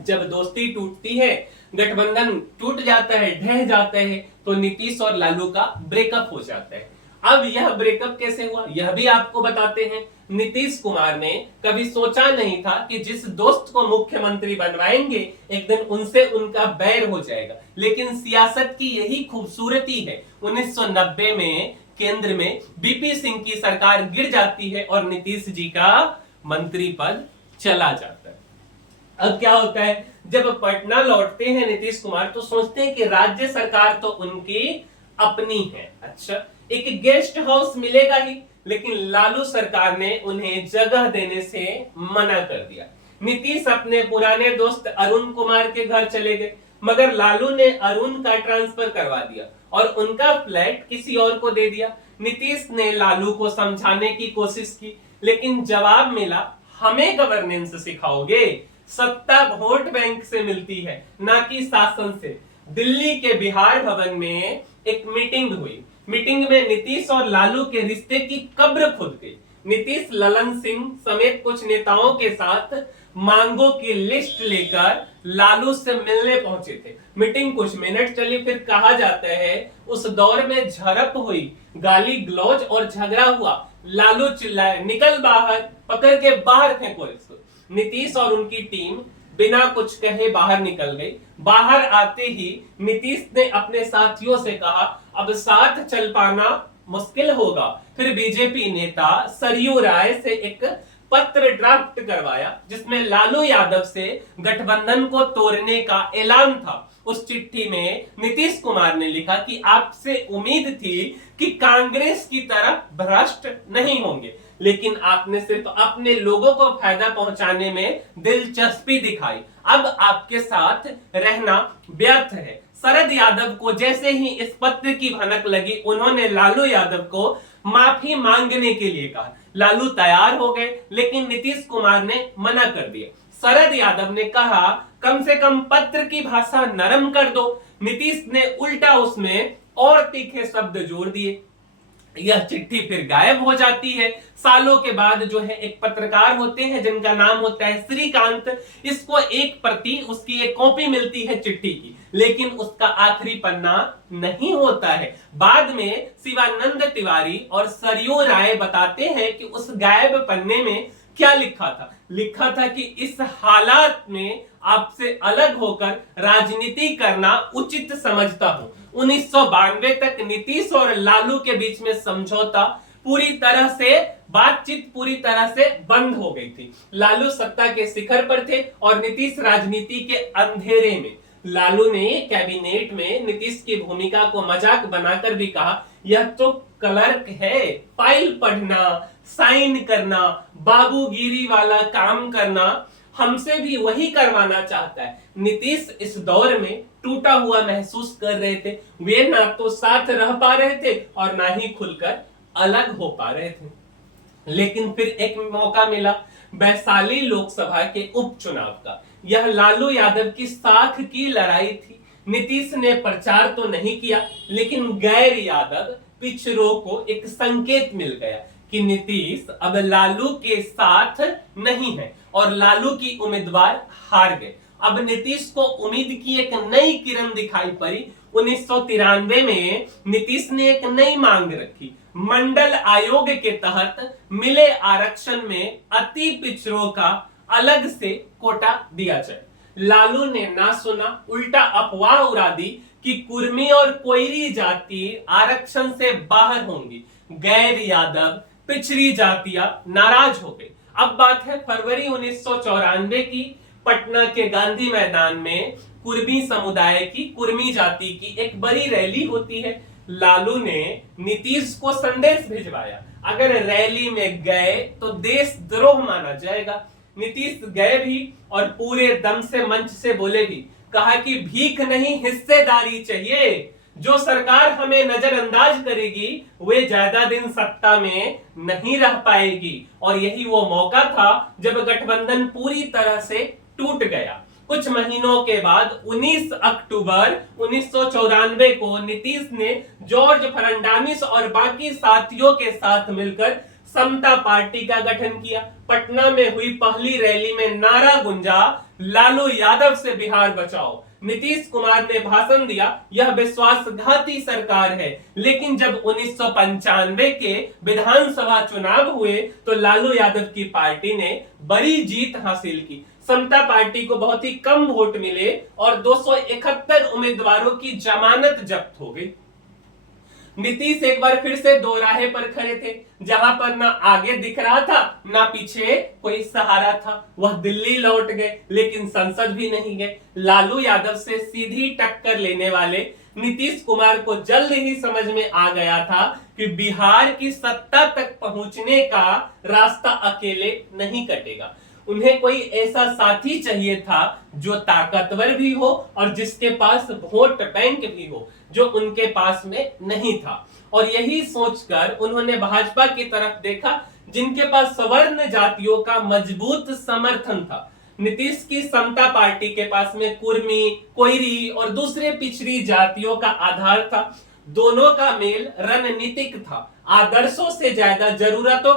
जब दोस्ती टूटती है, गठबंधन टूट जाता है, ढह जाता है तो नीतीश और लालू का ब्रेकअप हो जाता है। अब यह ब्रेकअप कैसे हुआ यह भी आपको बताते हैं। नीतीश कुमार ने कभी सोचा नहीं था कि जिस दोस्त को मुख्यमंत्री बनवाएंगे एक दिन उनसे उनका बैर हो जाएगा, लेकिन सियासत की यही खूबसूरती है। 1990 में केंद्र में बीपी सिंह की सरकार गिर जाती है और नीतीश जी का मंत्री पद चला जाता है। अब क्या होता है, जब पटना लौटते हैं नीतीश कुमार तो सोचते हैं कि राज्य सरकार तो उनकी अपनी है, अच्छा एक गेस्ट हाउस मिलेगा ही, लेकिन लालू सरकार ने उन्हें जगह देने से मना कर दिया। नीतीश अपने पुराने दोस्त अरुण कुमार के घर चले गए, मगर लालू ने अरुण का ट्रांसफर करवा दिया और उनका फ्लैट किसी और को दे दिया। नीतीश ने लालू को समझाने की कोशिश की, लेकिन जवाब मिला हमें गवर्नेंस सिखाओगे, सत्ता वोट बैंक से मिलती है ना कि शासन से। दिल्ली के बिहार भवन में एक मीटिंग हुई। मीटिंग में नीतीश और लालू के रिश्ते की कब्र खुद गई। नीतीश ललन सिंह समेत कुछ नेताओं के साथ मांगों की लिस्ट लेकर लालू से मिलने पहुंचे थे। मीटिंग कुछ मिनट चली, फिर कहा जाता है उस दौर में झड़प हुई, गाली गलौज और झगड़ा हुआ। लालू चिल्लाए निकल बाहर, पकड़ के बाहर फेंको इसको। नीतीश और उनकी टीम बिना कुछ कहे बाहर निकल गई। बाहर आते ही नीतीश ने अपने साथियों से कहा अब साथ चल पाना मुश्किल होगा। फिर बीजेपी नेता सरयू राय से एक पत्र ड्राफ्ट करवाया जिसमें लालू यादव से गठबंधन को तोड़ने का ऐलान था। उस चिट्ठी में नीतीश कुमार ने लिखा कि आपसे उम्मीद थी कि कांग्रेस की तरह भ्रष्ट नहीं होंगे, लेकिन आपने सिर्फ अपने लोगों को फायदा पहुंचाने में दिलचस्पी दिखाई। अब आपके साथ रहना व्यर्थ है। शरद यादव को जैसे ही इस पत्र की भनक लगी, उन्होंने लालू यादव को माफी मांगने के लिए कहा। लालू तैयार हो गए, लेकिन नीतीश कुमार ने मना कर दिया। शरद यादव ने कहा कम से कम पत्र की भाषा नरम कर दो। नीतीश ने उल्टा उसमें और तीखे शब्द जोड़ दिए। यह चिट्ठी फिर गायब हो जाती है। सालों के बाद जो है एक पत्रकार होते हैं जिनका नाम होता है श्रीकांत, इसको एक प्रति उसकी एक कॉपी मिलती है चिट्ठी की, लेकिन उसका आखिरी पन्ना नहीं होता है। बाद में शिवानंद तिवारी और सरयू राय बताते हैं कि उस गायब पन्ने में क्या लिखा था। लिखा था कि इस हालात में आपसे अलग होकर राजनीति करना उचित समझता हूं। 1992 तक नीतीश और लालू के बीच में समझौता पूरी तरह से, बातचीत पूरी तरह से बंद हो गई थी। लालू सत्ता के शिखर पर थे और नीतीश राजनीति के अंधेरे में। लालू ने कैबिनेट में नीतीश की भूमिका को मजाक बनाकर भी कहा यह तो क्लर्क है, फाइल पढ़ना, साइन करना, बाबूगिरी वाला काम करना हमसे भी वही करवाना चाहता है। नीतीश इस दौर में टूटा हुआ महसूस कर रहे थे। वे ना तो साथ रह पा रहे थे और ना ही खुलकर अलग हो पा रहे थे। लेकिन फिर एक मौका मिला वैशाली लोकसभा के उपचुनाव का। यह लालू यादव की साख की लड़ाई थी। नीतीश ने प्रचार तो नहीं किया, लेकिन गैर यादव पिछड़ों को एक संकेत मिल गया कि नीतीश अब लालू के साथ नहीं है और लालू की उम्मीदवार हार गए। अब नीतीश को उम्मीद की एक नई किरण दिखाई पड़ी। 1993 में नीतीश ने एक नई मांग रखी। मंडल आयोग के तहत मिले आरक्षण में अति पिछड़ों का अलग से कोटा दिया जाए। लालू ने ना सुना, उल्टा अफवाह उड़ा दी कि कुर्मी और कोयरी जाति आरक्षण से बाहर होंगी। गैर यादव पिछड़ी जातियां नाराज हो गई। अब बात है फरवरी 1994 की। पटना के गांधी मैदान में कुर्मी समुदाय की, कुर्मी जाति की एक बड़ी रैली होती है। लालू ने नीतीश को संदेश भिजवाया अगर रैली में गए तो देशद्रोह माना जाएगा। नीतीश गए भी और पूरे दम से मंच से बोले भी, कहा कि भीख नहीं हिस्सेदारी चाहिए। जो सरकार हमें नजरअंदाज करेगी वे ज्यादा दिन सत्ता में नहीं रह पाएगी। और यही वो मौका था जब गठबंधन पूरी तरह से टूट गया। कुछ महीनों के बाद 19 अक्टूबर 1994 को नीतीश ने जॉर्ज फर्नांडिस और बाकी साथियों के साथ मिलकर समता पार्टी का गठन किया। पटना में हुई पहली रैली में नारा गुंजा, लालू यादव से बिहार बचाओ। नीतीश कुमार ने भाषण दिया, यह विश्वासघाती सरकार है। लेकिन जब 1995 के विधानसभा चुनाव हुए तो लालू यादव की पार्टी ने बड़ी जीत हासिल की। समता पार्टी को बहुत ही कम वोट मिले और 271 उम्मीदवारों की जमानत जब्त हो गई। नीतीश एक बार फिर से दोराहे पर खड़े थे, जहां पर ना आगे दिख रहा था ना पीछे कोई सहारा था। वह दिल्ली लौट गए, लेकिन संसद भी नहीं गए। लालू यादव से सीधी टक्कर लेने वाले नीतीश कुमार को जल्द ही समझ में आ गया था कि बिहार की सत्ता तक पहुंचने का रास्ता अकेले नहीं कटेगा। उन्हें कोई ऐसा साथी चाहिए था जो ताकतवर भी हो और जिसके पास वोट बैंक भी हो, जो उनके पास में नहीं था। और यही सोचकर उन्होंने भाजपा की तरफ देखा, जिनके पास सवर्ण जातियों का मजबूत समर्थन था। नीतीश की समता पार्टी के पास में कुर्मी, कोयरी और दूसरे पिछड़ी जातियों का आधार था। दोनों का मेल रणनीतिक था। आदर्शों से ज्यादा जरूरतों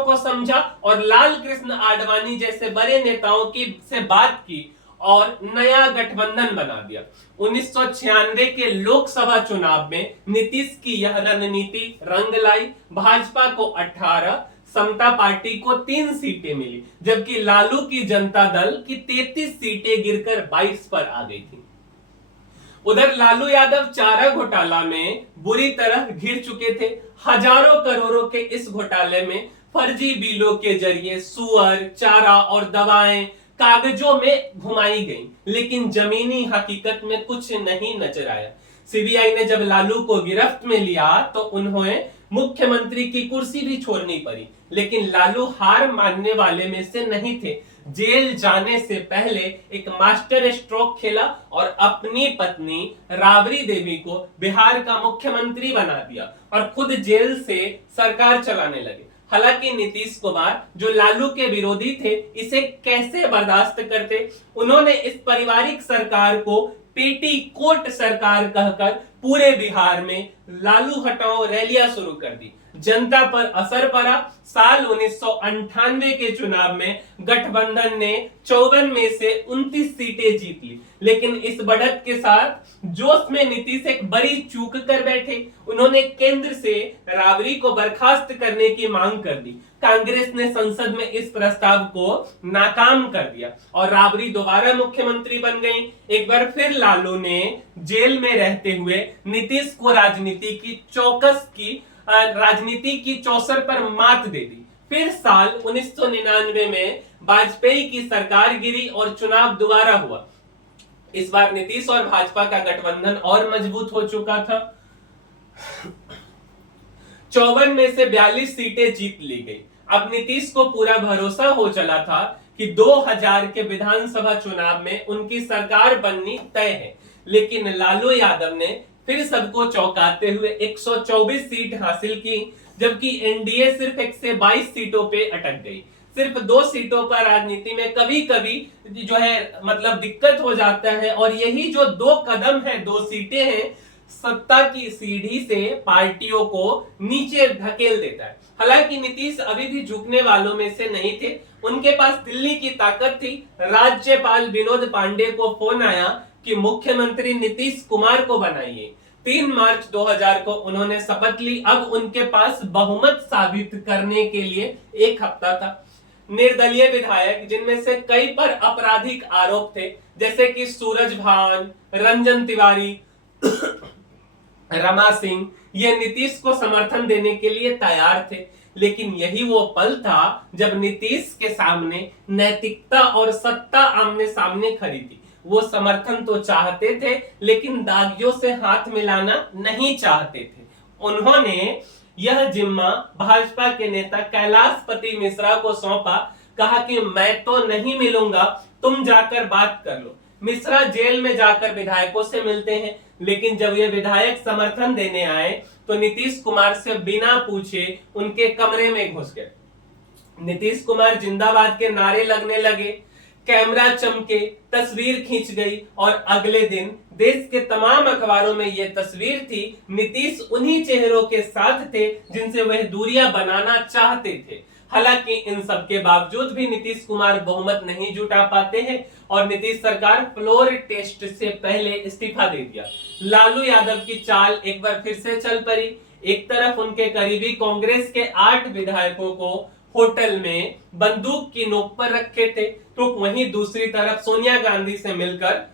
को समझा और लाल कृष्ण आडवाणी जैसे बड़े नेताओं की से बात की और नया गठबंधन बना दिया। 1996 के लोकसभा चुनाव में नीतीश की यह रणनीति रंग लाई। भाजपा को 18, समता पार्टी को 3 सीटें मिली, जबकि लालू की जनता दल की 33 सीटें गिरकर 22 पर आ गई थी। उधर लालू यादव चारा घोटाला में बुरी तरह घिर चुके थे। हजारों करोड़ों के इस घोटाले में फर्जी बिलों के जरिए सुअर, चारा और दवाएं कागजों में घुमाई गई, लेकिन जमीनी हकीकत में कुछ नहीं नजर आया। सीबीआई ने जब लालू को गिरफ्त में लिया तो उन्हें मुख्यमंत्री की कुर्सी भी छोड़नी पड़ी, लेकिन लालू हार मानने वाले में से नहीं थे। जेल जाने से पहले एक मास्टर स्ट्रोक खेला और अपनी पत्नी राबड़ी देवी को बिहार का मुख्यमंत्री बना दिया और खुद जेल से सरकार चलाने लगे। हालांकि नीतीश कुमार, जो लालू के विरोधी थे, इसे कैसे बर्दाश्त करते। उन्होंने इस पारिवारिक सरकार को पेटी कोट सरकार कहकर पूरे बिहार में लालू हटाओ रैलियां शुरू कर दी। जनता पर असर पड़ा। साल 1998 के चुनाव में गठबंधन ने 54 में से 29 सीटें जीत ली, लेकिन इस बढ़त के साथ जोश में नीतीश एक बड़ी चूक कर बैठे। उन्होंने केंद्र से राबड़ी को बर्खास्त करने की मांग कर दी। कांग्रेस ने संसद में इस प्रस्ताव को नाकाम कर दिया और राबड़ी दोबारा मुख्यमंत्री बन गई। एक बार फिर लालू ने जेल में रहते हुए नीतीश को राजनीति की चौसर पर मात दे दी। फिर साल 1999 में वाजपेयी की सरकार गिरी और चुनाव दोबारा हुआ। इस बार नीतीश और भाजपा का गठबंधन और मजबूत हो चुका था। 54 में से 42 सीटें जीत ली गई। अब नीतीश को पूरा भरोसा हो चला था कि 2000 के विधानसभा चुनाव में उनकी सरकार बननी तय है, लेकिन लालू यादव ने फिर सबको चौंकाते हुए 124 सीट हासिल की, जबकि एनडीए सिर्फ 122 सीटों पे अटक गई। सिर्फ 2 सीटों पर राजनीति में कभी कभी जो है दिक्कत हो जाता है, और यही जो 2 कदम है, 2 सीटें हैं, सत्ता की सीढ़ी से पार्टियों को नीचे धकेल देता है। हालांकि नीतीश अभी भी झुकने वालों में से नहीं थे। उनके पास दिल्ली की ताकत थी। राज्यपाल विनोद पांडे को फोन आया कि मुख्यमंत्री नीतीश कुमार को बनाइए। 3 मार्च 2000 को उन्होंने शपथ ली। अब उनके पास बहुमत साबित करने के लिए 1 हफ्ता था। निर्दलीय विधायक, जिनमें से कई पर आपराधिक आरोप थे, जैसे कि सूरज भान, रंजन तिवारी, रमा सिंह, ये नीतीश को समर्थन देने के लिए तैयार थे। लेकिन यही वो पल था जब नीतीश के सामने नैतिकता और सत्ता आमने सामने खड़ी थी। वो समर्थन तो चाहते थे, लेकिन दागियों से हाथ मिलाना नहीं चाहते थे। उन्होंने यह जिम्मा भाजपा के नेता कैलाशपति मिश्रा को सौंपा। कहा कि मैं तो नहीं मिलूंगा, तुम जाकर बात कर लो। मिश्रा जेल में जाकर विधायकों से मिलते हैं, लेकिन जब ये विधायक समर्थन देने आए तो नीतीश कुमार से बिना पूछे उनके कमरे में घुस गए। नीतीश कुमार जिंदाबाद के नारे लगने लगे, कैमरा चमके, तस्वीर खींच गई और अगले दिन देश के तमाम अखबारों में यह तस्वीर थी। नीतीश उन्हीं चेहरों के साथ थे जिनसे वह दूरियां बनाना चाहते थे। हालांकि इन सब के बावजूद भी नीतीश कुमार बहुमत नहीं जुटा पाते हैं और नीतीश सरकार फ्लोर टेस्ट से पहले इस्तीफा दे दिया। लालू यादव की चाल एक बार फिर से चल पड़ी। एक तरफ उनके करीबी कांग्रेस के 8 विधायकों को होटल में बंदूक की नोक पर रखे थे, तो वहीं दूसरी तरफ सोनिया गांधी से मिलकर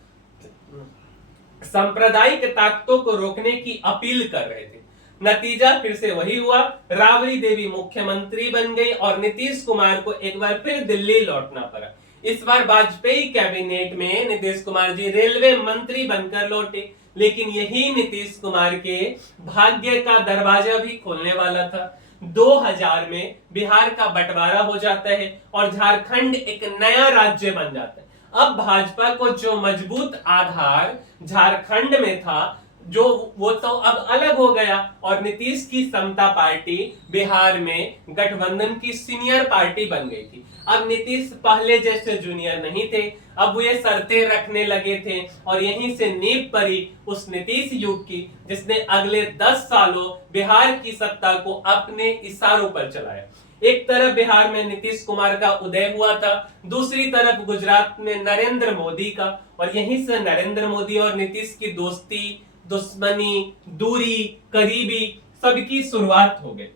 सांप्रदायिक ताकतों को रोकने की अपील कर रहे थे। नतीजा फिर से वही हुआ, राबड़ी देवी मुख्यमंत्री बन गई और नीतीश कुमार को एक बार फिर दिल्ली लौटना पड़ा। इस बार वाजपेयी कैबिनेट में नीतीश कुमार जी रेलवे मंत्री बनकर लौटे, लेकिन यही नीतीश कुमार के भाग्य का दरवाजा भी खोलने वाला था। 2000 में बिहार का बंटवारा हो जाता है और झारखंड एक नया राज्य बन जाता है। अब भाजपा को जो मजबूत आधार झारखंड में था, जो वो तो अब अलग हो गया और नीतीश की समता पार्टी बिहार में गठबंधन की सीनियर पार्टी बन गई थी। अब नीतीश पहले जैसे जूनियर नहीं थे, अब ये शर्तें रखने लगे थे और यहीं से नींव पड़ी उस नीतीश युग की, जिसने अगले 10 सालों बिहार की सत्ता को अपने इशारों पर चलाया। एक तरफ बिहार में नीतीश कुमार का उदय हुआ था, दूसरी तरफ गुजरात में नरेंद्र मोदी का, और यहीं से नरेंद्र मोदी और नीतीश की दोस्ती, दुश्मनी, दूरी, करीबी सबकी शुरुआत हो गई।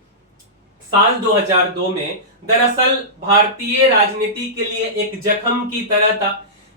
साल 2002 में दरअसल भारतीय राजनीति के लिए एक जख्म की तरह था,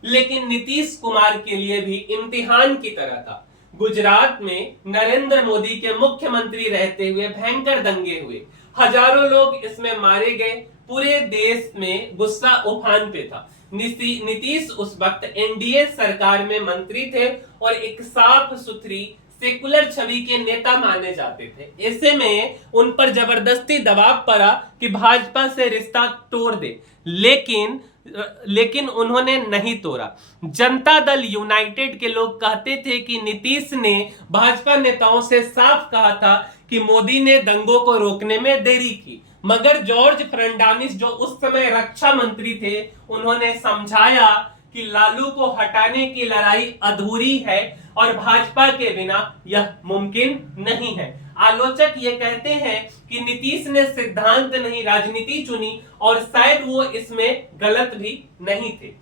लेकिन नीतीश कुमार के लिए भी इम्तिहान की तरह था। गुजरात में नरेंद्र मोदी के मुख्यमंत्री रहते हुए भयंकर दंगे हुए, हजारों लोग इसमें मारे गए, पूरे देश में गुस्सा उफान पे था। नीतीश उस वक्त एनडीए सरकार में मंत्री थे और एक साफ सुथरी सेकुलर छवि के नेता माने जाते थे। ऐसे में उन पर जबरदस्ती दबाव पड़ा कि भाजपा से रिश्ता तोड़ दे, लेकिन उन्होंने नहीं तोड़ा। जनता दल यूनाइटेड के लोग कहते थे कि नीतीश ने भाजपा नेताओं से साफ कहा था कि मोदी ने दंगों को रोकने में देरी की, मगर जॉर्ज फर्नांडिस जो उस समय रक्षा मंत्री थे, उन्होंने समझाया कि लालू को हटाने की लड़ाई अधूरी है और भाजपा के बिना यह मुमकिन नहीं है। आलोचक ये कहते हैं कि नीतीश ने सिद्धांत नहीं राजनीति चुनी और शायद वो इसमें गलत भी नहीं थे।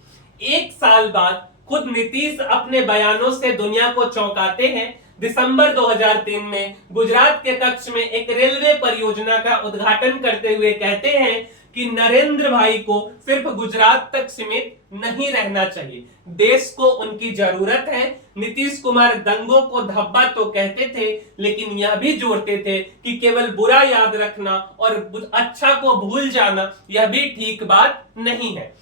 एक साल बाद खुद नीतीश अपने बयानों से दुनिया को चौंकाते हैं। दिसंबर 2003 में गुजरात के कच्छ में एक रेलवे परियोजना का उद्घाटन करते हुए कहते हैं कि नरेंद्र भाई को सिर्फ गुजरात तक सीमित नहीं रहना चाहिए, देश को उनकी जरूरत है। नीतीश कुमार दंगों को धब्बा तो कहते थे, लेकिन यह भी जोड़ते थे कि केवल बुरा याद रखना और अच्छा को भूल जाना यह भी ठीक बात नहीं है।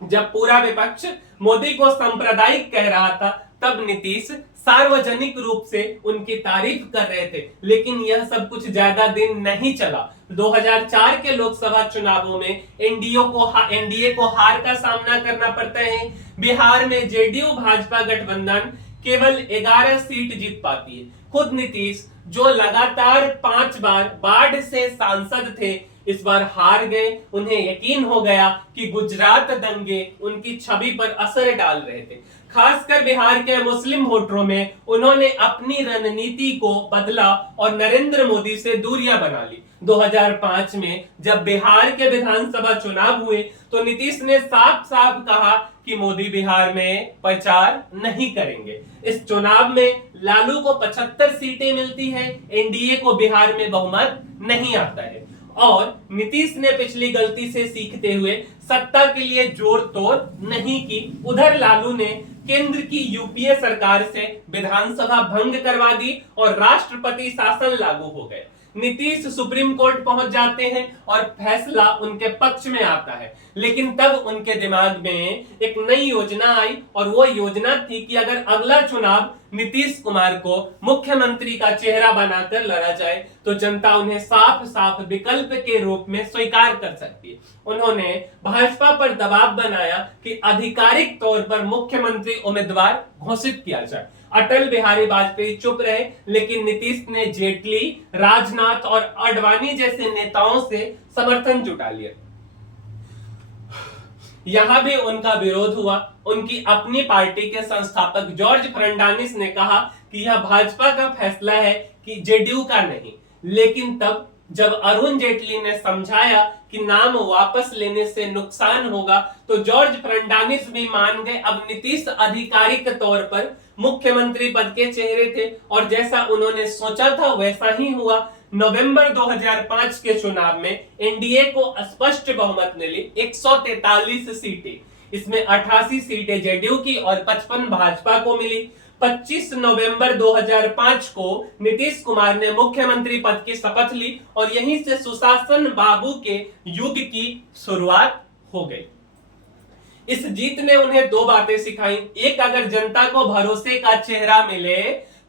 जब पूरा विपक्ष मोदी को सांप्रदायिक कह रहा था, तब नीतीश सार्वजनिक रूप से उनकी तारीफ कर रहे थे, लेकिन यह सब कुछ ज्यादा दिन नहीं चला। 2004 के लोकसभा चुनावों में एनडीए को हार का सामना करना पड़ता है। बिहार में जेडीयू भाजपा गठबंधन केवल 11 सीट जीत पाती है। खुद नीतीश जो लगातार 5 बार बाढ़ से सांसद थे, इस बार हार गए। उन्हें यकीन हो गया कि गुजरात दंगे उनकी छवि पर असर डाल रहे थे। खासकर बिहार के मुस्लिम वोटरों में उन्होंने अपनी रणनीति को बदला और नरेंद्र मोदी से दूरियां बना ली। 2005 में जब बिहार के विधानसभा चुनाव हुए तो नीतीश ने साफ साफ कहा कि मोदी बिहार में प्रचार नहीं करेंगे। इस चुनाव में लालू को 75 सीटें मिलती हैं, एनडीए को बिहार में बहुमत नहीं आता है और नीतीश ने पिछली गलती से सीखते हुए सत्ता के लिए जोड़ तोड़ नहीं की। उधर लालू ने केंद्र की यूपीए सरकार से विधानसभा भंग करवा दी और राष्ट्रपति शासन लागू हो गए। नीतीश सुप्रीम कोर्ट पहुंच जाते हैं और फैसला उनके पक्ष में आता है, लेकिन तब उनके दिमाग में एक नई योजना आई और वो योजना थी कि अगर अगला चुनाव नीतीश कुमार को मुख्यमंत्री का चेहरा बनाकर लड़ा जाए तो जनता उन्हें साफ साफ विकल्प के रूप में स्वीकार कर सकती है। उन्होंने भाजपा पर दबाव बनाया कि आधिकारिक तौर पर मुख्यमंत्री उम्मीदवार घोषित किया जाए। अटल बिहारी वाजपेयी चुप रहे, लेकिन नीतीश ने जेटली, राजनाथ और आडवाणी जैसे नेताओं से समर्थन जुटा लिया। यहां भी उनका विरोध हुआ। उनकी अपनी पार्टी के संस्थापक जॉर्ज फर्नांडिस ने कहा कि यह भाजपा का फैसला है कि जेडीयू का नहीं, लेकिन तब जब अरुण जेटली ने समझाया कि नाम वापस लेने से नुकसान होगा तो जॉर्ज फर्नांडिस भी मान गए। अब नीतीश आधिकारिक तौर पर मुख्यमंत्री पद के चेहरे थे और जैसा उन्होंने सोचा था वैसा ही हुआ। नवंबर 2005 के चुनाव में एनडीए को स्पष्ट बहुमत मिली 143 सीटें, इसमें 88 सीटें जेडीयू की और 55 भाजपा को मिली। 25 नवंबर 2005 को नीतीश कुमार ने मुख्यमंत्री पद की शपथ ली और यहीं से सुशासन बाबू के युग की शुरुआत हो गई। इस जीत ने उन्हें दो बातें सिखाई। एक, अगर जनता को भरोसे का चेहरा मिले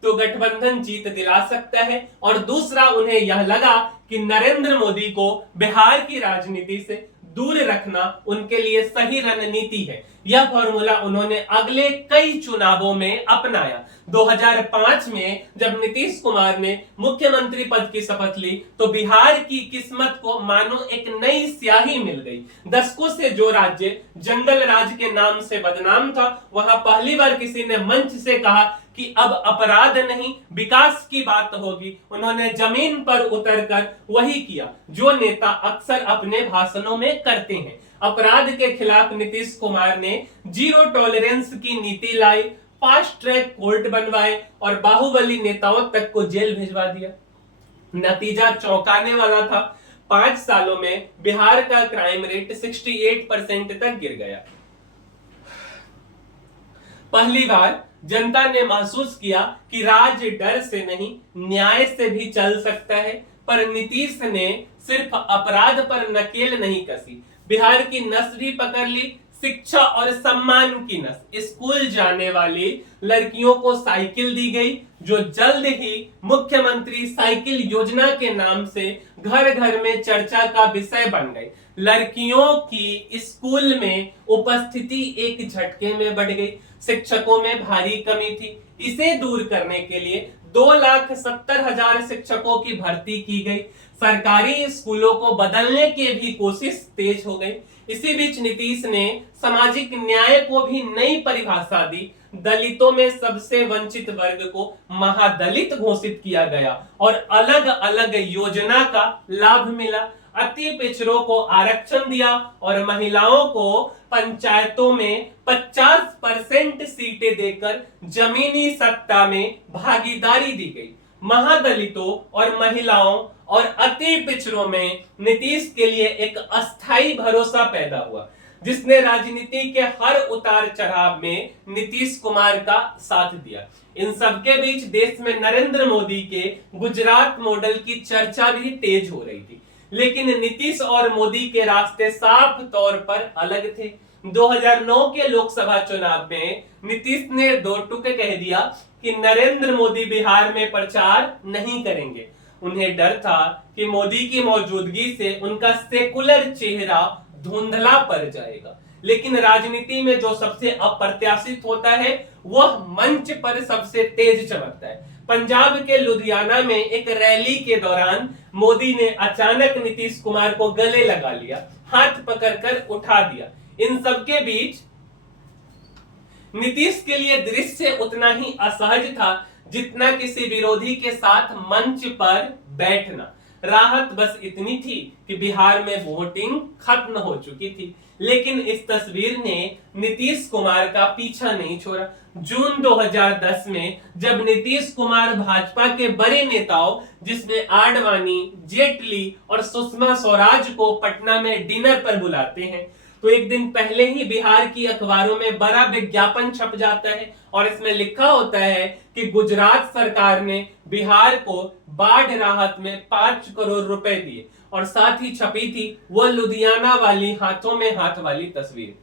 तो गठबंधन जीत दिला सकता है, और दूसरा, उन्हें यह लगा कि नरेंद्र मोदी को बिहार की राजनीति से दूर रखना उनके लिए सही रणनीति है। यह फॉर्मूला उन्होंने अगले कई चुनावों में अपनाया। 2005 में जब नीतीश कुमार ने मुख्यमंत्री पद की शपथ ली तो बिहार की किस्मत को मानो एक नई स्याही मिल गई। दशकों से जो राज्य जंगल राज के नाम से बदनाम था, वहां पहली बार किसी ने मंच से कहा कि अब अपराध नहीं विकास की बात होगी। उन्होंने जमीन पर उतरकर वही किया जो नेता अक्सर अपने भाषणों में करते हैं। अपराध के खिलाफ नीतीश कुमार ने जीरो टॉलरेंस की नीति लाई, फास्ट ट्रैक कोर्ट बनवाए और बाहुबली नेताओं तक को जेल भिजवा दिया। नतीजा चौंकाने वाला था। 5 सालों में बिहार का क्राइम रेट 68% तक गिर गया। पहली बार जनता ने महसूस किया कि राज डर से नहीं न्याय से भी चल सकता है। पर नीतीश ने सिर्फ अपराध पर नकेल नहीं कसी, बिहार की नस भी पकड़ ली, शिक्षा और सम्मान की नस। स्कूल जाने वाली लड़कियों को साइकिल दी गई, जो जल्द ही मुख्यमंत्री साइकिल योजना के नाम से घर घर में चर्चा का विषय बन गई। लड़कियों की स्कूल में उपस्थिति एक झटके में बढ़ गई। शिक्षकों में भारी कमी थी। इसे दूर करने के लिए 2,70,000 शिक्षकों की भर्ती की गई। सरकारी स्कूलों को बदलने की भी कोशिश तेज हो गई। इसी बीच नीतीश ने सामाजिक न्याय को भी नई परिभाषा दी। दलितों में सबसे वंचित वर्ग को महादलित घोषित किया गया और अलग अलग योजना का लाभ मिला। अति पिछड़ों को आरक्षण दिया और महिलाओं को पंचायतों में 50% सीटें देकर जमीनी सत्ता में भागीदारी दी गई। महादलितों और महिलाओं और अति पिछड़ों में नीतीश के लिए एक अस्थाई भरोसा पैदा हुआ, जिसने राजनीति के हर उतार चढ़ाव में नीतीश कुमार का साथ दिया। इन सबके बीच देश में नरेंद्र मोदी के गुजरात मॉडल की चर्चा भी तेज हो रही थी, लेकिन नीतीश और मोदी के रास्ते साफ तौर पर अलग थे। 2009 के लोकसभा चुनाव में नीतीश ने दो टुक कह दिया कि नरेंद्र मोदी बिहार में प्रचार नहीं करेंगे। उन्हें डर था कि मोदी की मौजूदगी से उनका सेकुलर चेहरा धुंधला पड़ जाएगा। लेकिन राजनीति में जो सबसे अप्रत्याशित होता है वह मंच पर सबसे तेज चमकता है। पंजाब के लुधियाना में एक रैली के दौरान मोदी ने अचानक नीतीश कुमार को गले लगा लिया, हाथ पकड़कर उठा दिया। इन सबके बीच नीतीश के लिए दृश्य उतना ही असहज था जितना किसी विरोधी के साथ मंच पर बैठना। राहत बस इतनी थी कि बिहार में वोटिंग खत्म हो चुकी थी, लेकिन इस तस्वीर ने नीतीश कुमार का पीछा नहीं छोड़ा। जून 2010 में जब नीतीश कुमार भाजपा के बड़े नेताओं जिसमें आडवाणी, जेटली और सुषमा स्वराज को पटना में डिनर पर बुलाते हैं, तो एक दिन पहले ही बिहार की अखबारों में बड़ा विज्ञापन छप जाता है और इसमें लिखा होता है कि गुजरात सरकार ने बिहार को बाढ़ राहत में 5 करोड़ रुपए दिए, और साथ ही छपी थी वो लुधियाना वाली हाथों में हाथ वाली तस्वीर।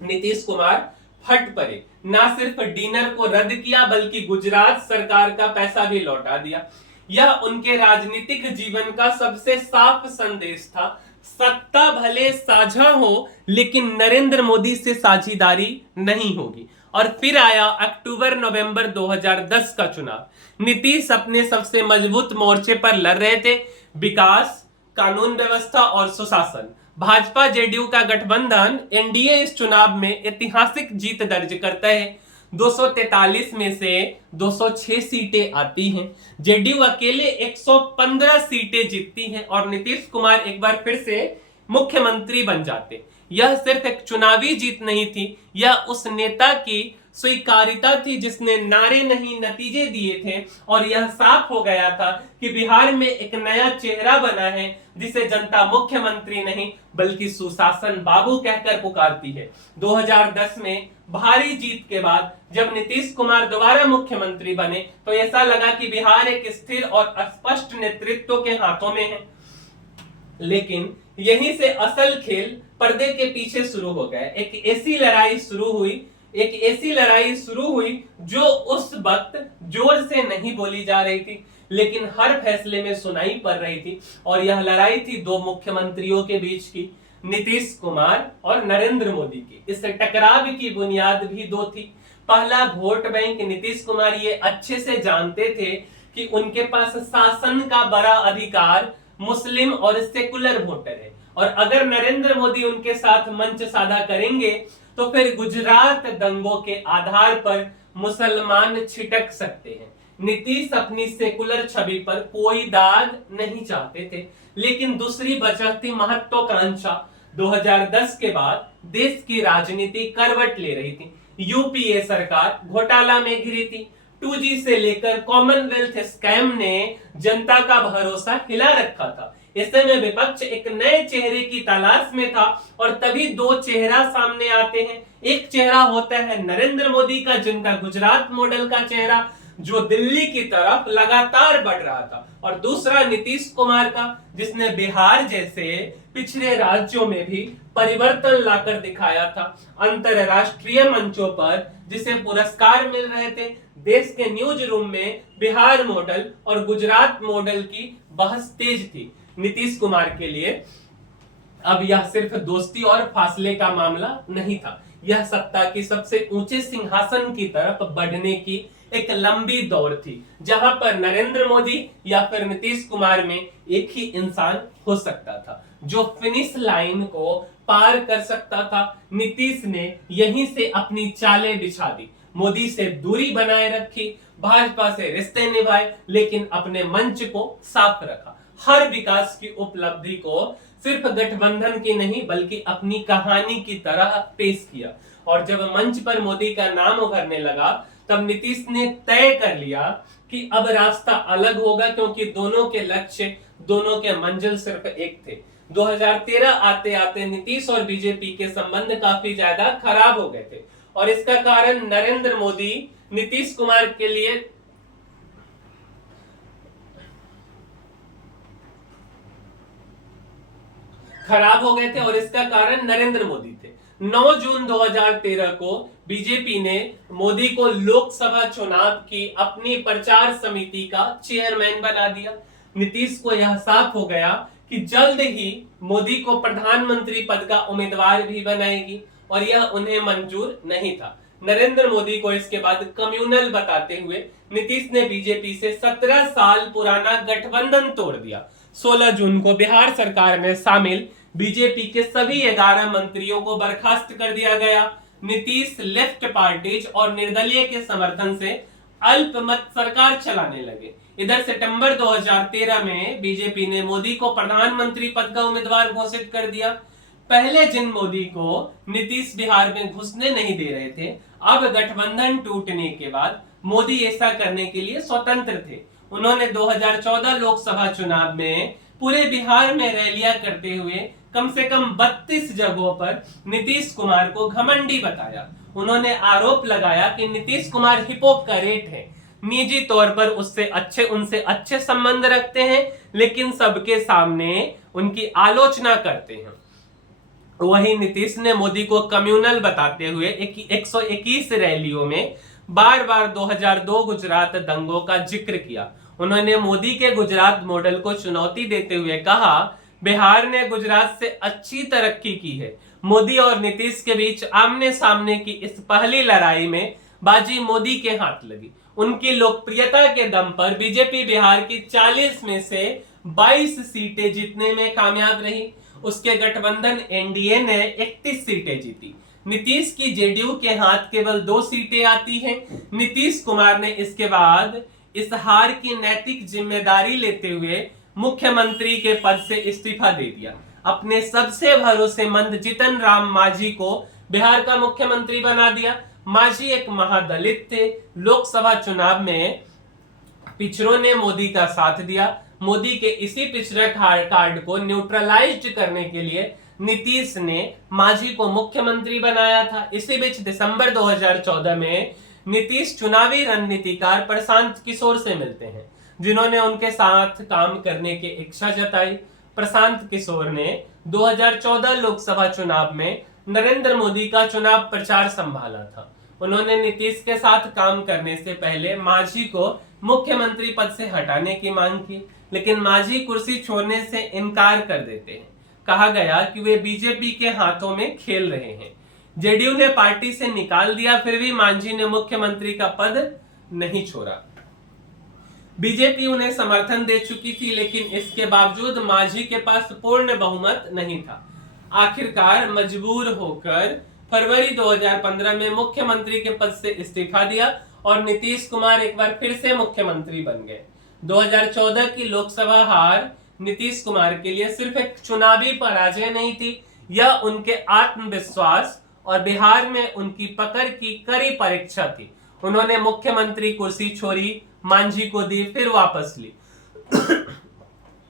नीतीश कुमार फट पड़े, ना सिर्फ डिनर को रद्द किया बल्कि गुजरात सरकार का पैसा भी लौटा दिया। यह उनके राजनीतिक जीवन का सबसे साफ संदेश था। सत्ता भले साझा हो लेकिन नरेंद्र मोदी से साझेदारी नहीं होगी। और फिर आया अक्टूबर-नवंबर 2010 का चुनाव। नीतीश अपने सबसे मजबूत मोर्चे पर लड़ रहे थे, विकास, कानून व्यवस्था और सुशासन। भाजपा जेडीयू का गठबंधन एनडीए इस चुनाव में ऐतिहासिक जीत दर्ज करता है। 243 में से 206 सीटें आती हैं। जेडीयू अकेले 115 सीटें जीतती हैं और नीतीश कुमार एक बार फिर से मुख्यमंत्री बन जाते। यह सिर्फ एक चुनावी जीत नहीं थी, यह उस नेता की स्वीकार्यता थी जिसने नारे नहीं नतीजे दिए थे और यह साफ हो गया था कि बिहार में एक नया चेहरा बना है जिसे जनता मुख्यमंत्री नहीं बल्कि सुशासन बाबू कहकर पुकारती है। 2010 में भारी जीत के बाद जब नीतीश कुमार दोबारा मुख्यमंत्री बने तो ऐसा लगा कि बिहार एक स्थिर और स्पष्ट नेतृत्व के हाथों में है। लेकिन यहीं से असल खेल पर्दे के पीछे शुरू हो गया। एक ऐसी लड़ाई शुरू हुई जो उस वक्त जोर से नहीं बोली जा रही थी लेकिन हर फैसले में सुनाई पड़ रही थी। और यह लड़ाई थी दो मुख्यमंत्रियों के बीच की, नीतीश कुमार और नरेंद्र मोदी की। इस टकराव की बुनियाद भी दो थी। पहला, वोट बैंक। नीतीश कुमार ये अच्छे से जानते थे कि उनके पास शासन का बड़ा अधिकार मुस्लिम और सेकुलर वोटर है और अगर नरेंद्र मोदी उनके साथ मंच साझा करेंगे तो फिर गुजरात दंगों के आधार पर मुसलमान छिटक सकते हैं। नीतीश अपनी सेकुलर छवि पर कोई दाग नहीं चाहते थे लेकिन दूसरी बचती महत्वाकांक्षा 2010 के बाद देश की राजनीति करवट ले रही थी। यूपीए सरकार घोटाला में घिरी थी। 2G से लेकर कॉमनवेल्थ स्कैम ने जनता का भरोसा हिला रखा था। ऐसे में विपक्ष एक नए चेहरे की तलाश में था और तभी दो चेहरा सामने आते हैं। एक चेहरा होता है नरेंद्र मोदी का, जिनका गुजरात मॉडल का चेहरा जो दिल्ली की तरफ लगातार बढ़ रहा था, और दूसरा नीतीश कुमार का जिसने बिहार जैसे पिछड़े राज्यों में भी परिवर्तन लाकर दिखाया था। अंतरराष्ट्रीय मंचों पर जिसे पुरस्कार मिल रहे थे, देश के न्यूज रूम में बिहार मॉडल और गुजरात मॉडल की बहस तेज थी। नीतीश कुमार के लिए अब यह सिर्फ दोस्ती और फासले का मामला नहीं था, यह सत्ता की सबसे ऊंचे सिंहासन की तरफ बढ़ने की एक लंबी दौड़ थी जहां पर नरेंद्र मोदी या फिर नीतीश कुमार में एक ही इंसान हो सकता था जो फिनिश लाइन को पार कर सकता था। नीतीश ने यहीं से अपनी चालें बिछा दी, मोदी से दूरी बनाए रखी, भाजपा से रिश्ते निभाए लेकिन अपने मंच को साफ रखा। हर विकास की उपलब्धि को सिर्फ गठबंधन की नहीं बल्कि अपनी कहानी की तरह पेश किया। और जब मंच पर मोदी का नाम उभरने लगा तब नीतीश ने तय कर लिया कि अब रास्ता अलग होगा क्योंकि दोनों के लक्ष्य, दोनों के मंजिल सिर्फ एक थे। 2013 आते आते नीतीश और बीजेपी के संबंध काफी ज्यादा खराब हो गए थे और इसका कारण नरेंद्र मोदी नीतीश कुमार के लिए खराब हो गए थे और इसका कारण नरेंद्र मोदी थे। 9 जून 2013 को बीजेपी ने मोदी को लोकसभा चुनाव की अपनी प्रचार समिति का चेयरमैन बना दिया। नीतीश को यह साफ हो गया कि जल्द ही मोदी को प्रधानमंत्री पद का उम्मीदवार भी बनाएगी और यह उन्हें मंजूर नहीं था। नरेंद्र मोदी को इसके बाद कम्युनल बताते हुए नीतीश ने बीजेपी से 17 साल पुराना गठबंधन तोड़ दिया। 16 जून को बिहार सरकार में शामिल बीजेपी के सभी 11 मंत्रियों को बर्खास्त कर दिया गया। नीतीश लेफ्ट पार्टीज और निर्दलीय के समर्थन से अल्पमत सरकार चलाने लगे। इधर सितंबर 2013 में बीजेपी ने मोदी को प्रधानमंत्री पद का उम्मीदवार घोषित कर दिया। पहले जिन मोदी को नीतीश बिहार में घुसने नहीं दे रहे थे, अब गठबंधन टूटने के बाद मोदी ऐसा करने के लिए स्वतंत्र थे। उन्होंने 2014 लोकसभा चुनाव में पूरे बिहार में रैलियां करते हुए कम से कम 32 जगहों पर नीतीश कुमार को घमंडी बताया। उन्होंने आरोप लगाया कि नीतीश कुमार हिपोक्रेट है, निजी तौर पर उनसे अच्छे संबंध रखते हैं लेकिन सबके सामने उनकी आलोचना करते हैं। वहीं नीतीश ने मोदी को कम्युनल बताते हुए 121 रैलियों में बार बार 2002 गुजरात दंगों का जिक्र किया। उन्होंने मोदी के गुजरात मॉडल को चुनौती देते हुए कहा, बिहार ने गुजरात से अच्छी तरक्की की है। मोदी और नीतीश के बीच आमने सामने की इस पहली लड़ाई में बाजी मोदी के हाथ लगी। उनकी लोकप्रियता के दम पर बीजेपी बिहार की 40 में से 22 सीटें जीतने में कामयाब रही। उसके गठबंधन एनडीए ने 31 सीटें जीती। नीतीश की जेडीयू के हाथ केवल 2 सीटें आती हैं। नीतीश कुमार ने इसके बाद इस हार की नैतिक जिम्मेदारी लेते हुए मुख्यमंत्री के पद से इस्तीफा दे दिया। अपने सबसे भरोसेमंद जितन राम मांझी को बिहार का मुख्यमंत्री बना दिया। मांझी एक महादलित थे। लोकसभा चुनाव में पिछड़ों ने मोदी का साथ दिया। मोदी के इसी पिछड़ा कार्ड को न्यूट्रलाइज करने के लिए नीतीश ने मांझी को मुख्यमंत्री बनाया था। इसी बीच दिसंबर 2014 में नीतीश चुनावी रणनीतिकार प्रशांत किशोर से मिलते हैं, जिन्होंने उनके साथ काम करने की इच्छा जताई। प्रशांत किशोर ने 2014 लोकसभा चुनाव में नरेंद्र मोदी का चुनाव प्रचार संभाला था। उन्होंने नीतीश के साथ काम करने से पहले मांझी को मुख्यमंत्री पद से हटाने की मांग की, लेकिन मांझी कुर्सी छोड़ने से इनकार कर देते हैं। कहा गया कि वे बीजेपी के हाथों में खेल रहे हैं। जेडीयू ने पार्टी से निकाल दिया, फिर भी मांझी ने मुख्यमंत्री का पद नहीं छोड़ा। बीजेपी उन्हें समर्थन दे चुकी थी, लेकिन इसके बावजूद मांझी के पास पूर्ण बहुमत नहीं था। आखिरकार मजबूर होकर फरवरी 2015 में मुख्यमंत्री के पद से इस्तीफा दिया और नीतीश कुमार एक बार फिर से मुख्यमंत्री बन गए। 2014 की लोकसभा हार नीतीश कुमार के लिए सिर्फ एक चुनावी पराजय नहीं थी, यह उनके आत्मविश्वास और बिहार में उनकी पकड़ की कड़ी परीक्षा थी। उन्होंने मुख्यमंत्री कुर्सी छोड़ी, मांझी को दी, फिर वापस ली।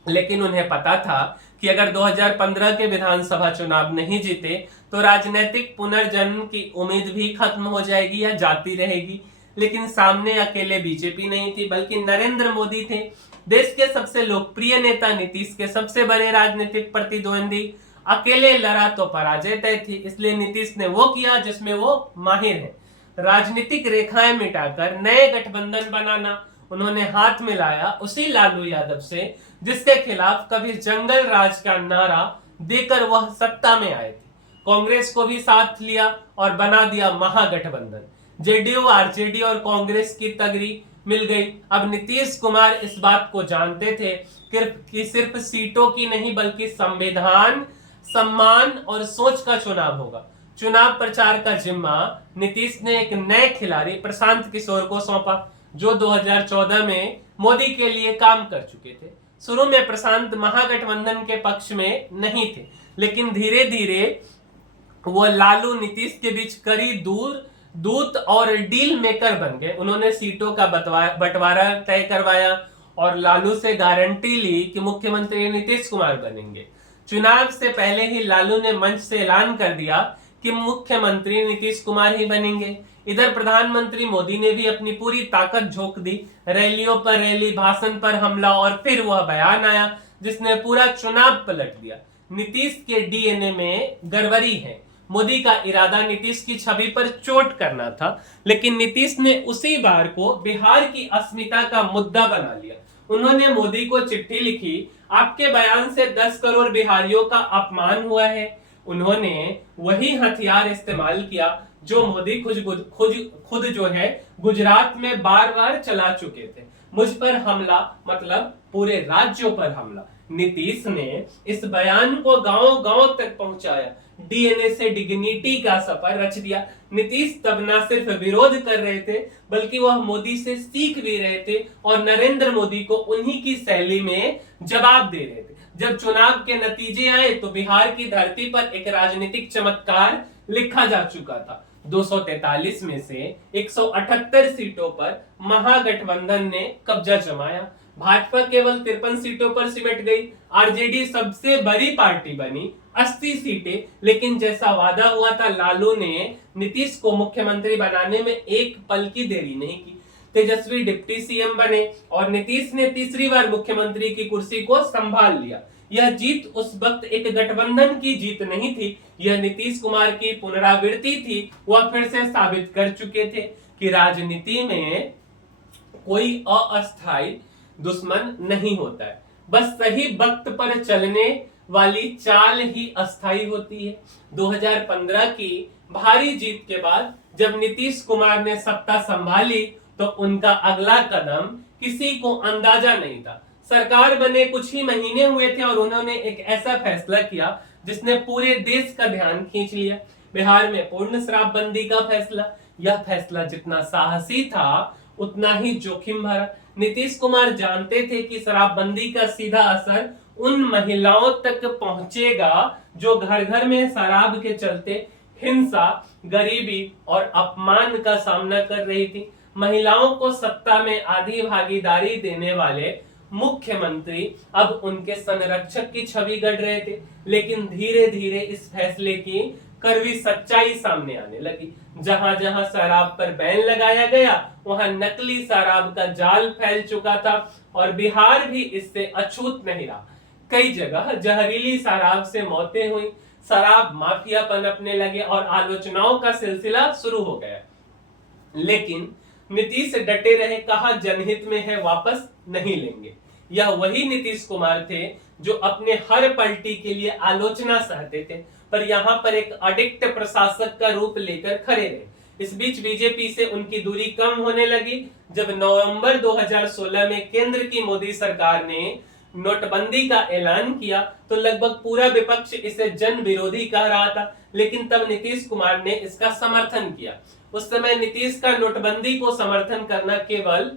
लेकिन उन्हें पता था कि अगर 2015 के विधानसभा चुनाव नहीं जीते तो राजनीतिक पुनर्जन्म की उम्मीद भी खत्म हो जाएगी या जाती रहेगी। लेकिन सामने अकेले बीजेपी नहीं थी, बल्कि नरेंद्र मोदी थे, देश के सबसे लोकप्रिय नेता, नीतीश के सबसे बड़े राजनीतिक प्रतिद्वंदी। अकेले लड़ा तो पराजय तय थी, इसलिए नीतीश ने वो किया जिसमें वो माहिर है, राजनीतिक रेखाएं मिटाकर नए गठबंधन बनाना। उन्होंने हाथ मिलाया उसी लालू यादव से जिसके खिलाफ कभी जंगल राज का नारा देकर वह सत्ता में आए थे। कांग्रेस को भी साथ लिया और बना दिया महागठबंधन। जेडीयू, आरजेडी और कांग्रेस की तगड़ी मिल गई। अब नीतीश कुमार इस बात को जानते थे कि सिर्फ सीटों की नहीं बल्कि संविधान, सम्मान और सोच का चुनाव होगा। चुनाव प्रचार का जिम्मा नीतीश ने एक नए खिलाड़ी प्रशांत किशोर को सौंपा, जो 2014 में मोदी के लिए काम कर चुके थे। शुरू में प्रशांत महागठबंधन के पक्ष में नहीं थे, लेकिन धीरे धीरे वो लालू नीतीश के बीच कड़ी दूत और डील मेकर बन गए। उन्होंने सीटों का बंटवारा तय करवाया और लालू से गारंटी ली कि मुख्यमंत्री नीतीश कुमार बनेंगे। चुनाव से पहले ही लालू ने मंच से ऐलान कर दिया कि मुख्यमंत्री नीतीश कुमार ही बनेंगे। इधर प्रधानमंत्री मोदी ने भी अपनी पूरी ताकत झोंक दी। रैलियों पर रैली, भाषण पर हमला और फिर वह बयान आया जिसने पूरा चुनाव पलट दिया। नीतीश के डीएनए में गड़बड़ी है। मोदी का इरादा नीतीश की छवि पर चोट करना था, लेकिन नीतीश ने उसी बार को बिहार की अस्मिता का मुद्दा बना लिया। उन्होंने मोदी को चिट्ठी लिखी, आपके बयान से 10 करोड़ बिहारियों का अपमान हुआ है। उन्होंने वही हथियार इस्तेमाल किया जो मोदी खुद जो है गुजरात में बार बार चला चुके थे। मुझ पर हमला मतलब पूरे राज्यों पर हमला। नीतीश ने इस बयान को गांव-गांव तक पहुंचाया। डीएनए से डिग्निटी का सफर रच दिया। नीतीश तब न सिर्फ विरोध कर रहे थे, बल्कि वह मोदी से सीख भी रहे थे और नरेंद्र मोदी को उन्हीं की शैली में जवाब दे रहे थे। जब चुनाव के नतीजे आए तो बिहार की धरती पर एक राजनीतिक चमत्कार लिखा जा चुका था। 243 में से 178 सीटों पर महागठबंधन ने कब्जा जमाया। भाजपा केवल 53 सीटों पर सिमट गई। आरजेडी सबसे बड़ी पार्टी बनी, 80 सीटें। लेकिन जैसा वादा हुआ था, लालू ने नीतीश को मुख्यमंत्री बनाने में एक पल की देरी नहीं की। तेजस्वी डिप्टी सीएम बने और नीतीश ने तीसरी बार मुख्यमंत्री की कुर्सी को संभाल लिया। यह जीत उस वक्त एक गठबंधन की जीत नहीं थी, यह नीतीश कुमार की पुनरावृत्ति थी। वह फिर से साबित कर चुके थे कि राजनीति में कोई अस्थायी दुश्मन नहीं होता है, बस सही वक्त पर चलने वाली चाल ही अस्थायी होती है। 2015 की भारी जीत के बाद जब नीतीश कुमार ने सत्ता संभाली तो उनका अगला कदम किसी को अंदाजा नहीं था। सरकार बने कुछ ही महीने हुए थे और उन्होंने एक ऐसा फैसला किया जिसने पूरे देश का ध्यान खींच लिया। बिहार में पूर्ण शराबबंदी का फैसला, यह फैसला जितना साहसी था उतना ही जोखिम भरा। नीतीश कुमार जानते थे कि शराबबंदी का सीधा असर उन महिलाओं तक पहुंचेगा जो घर घर में शराब के चलते हिंसा, गरीबी और अपमान का सामना कर रही थी। महिलाओं को सत्ता में आधी भागीदारी देने वाले मुख्यमंत्री अब उनके संरक्षक की छवि गढ़ रहे थे, लेकिन धीरे धीरे इस फैसले की कड़वी सच्चाई सामने आने लगी। जहां जहां शराब पर बैन लगाया गया वहां नकली शराब का जाल फैल चुका था और बिहार भी इससे अछूत नहीं रहा। कई जगह जहरीली शराब से मौतें हुई, शराब माफिया पनपने लगे और आलोचनाओं का सिलसिला शुरू हो गया। लेकिन नीतीश डटे रहे, कहा जनहित में है वापस नहीं लेंगे। यह वही नीतीश कुमार थे जो अपने हर पलटी के लिए आलोचना सहते थे, पर यहाँ पर एक अडिक्ट प्रशासक का रूप लेकर खड़े रहे। इस बीच बीजेपी से उनकी दूरी कम होने लगी जब नवंबर 2016 में केंद्र की मोदी सरकार ने नोटबंदी का ऐलान किया तो लगभग पूरा विपक्ष इसे जन विरोधी कह रहा था, लेकिन तब नीतीश कुमार ने इसका समर्थन किया। उस समय नीतीश का नोटबंदी को समर्थन करना केवल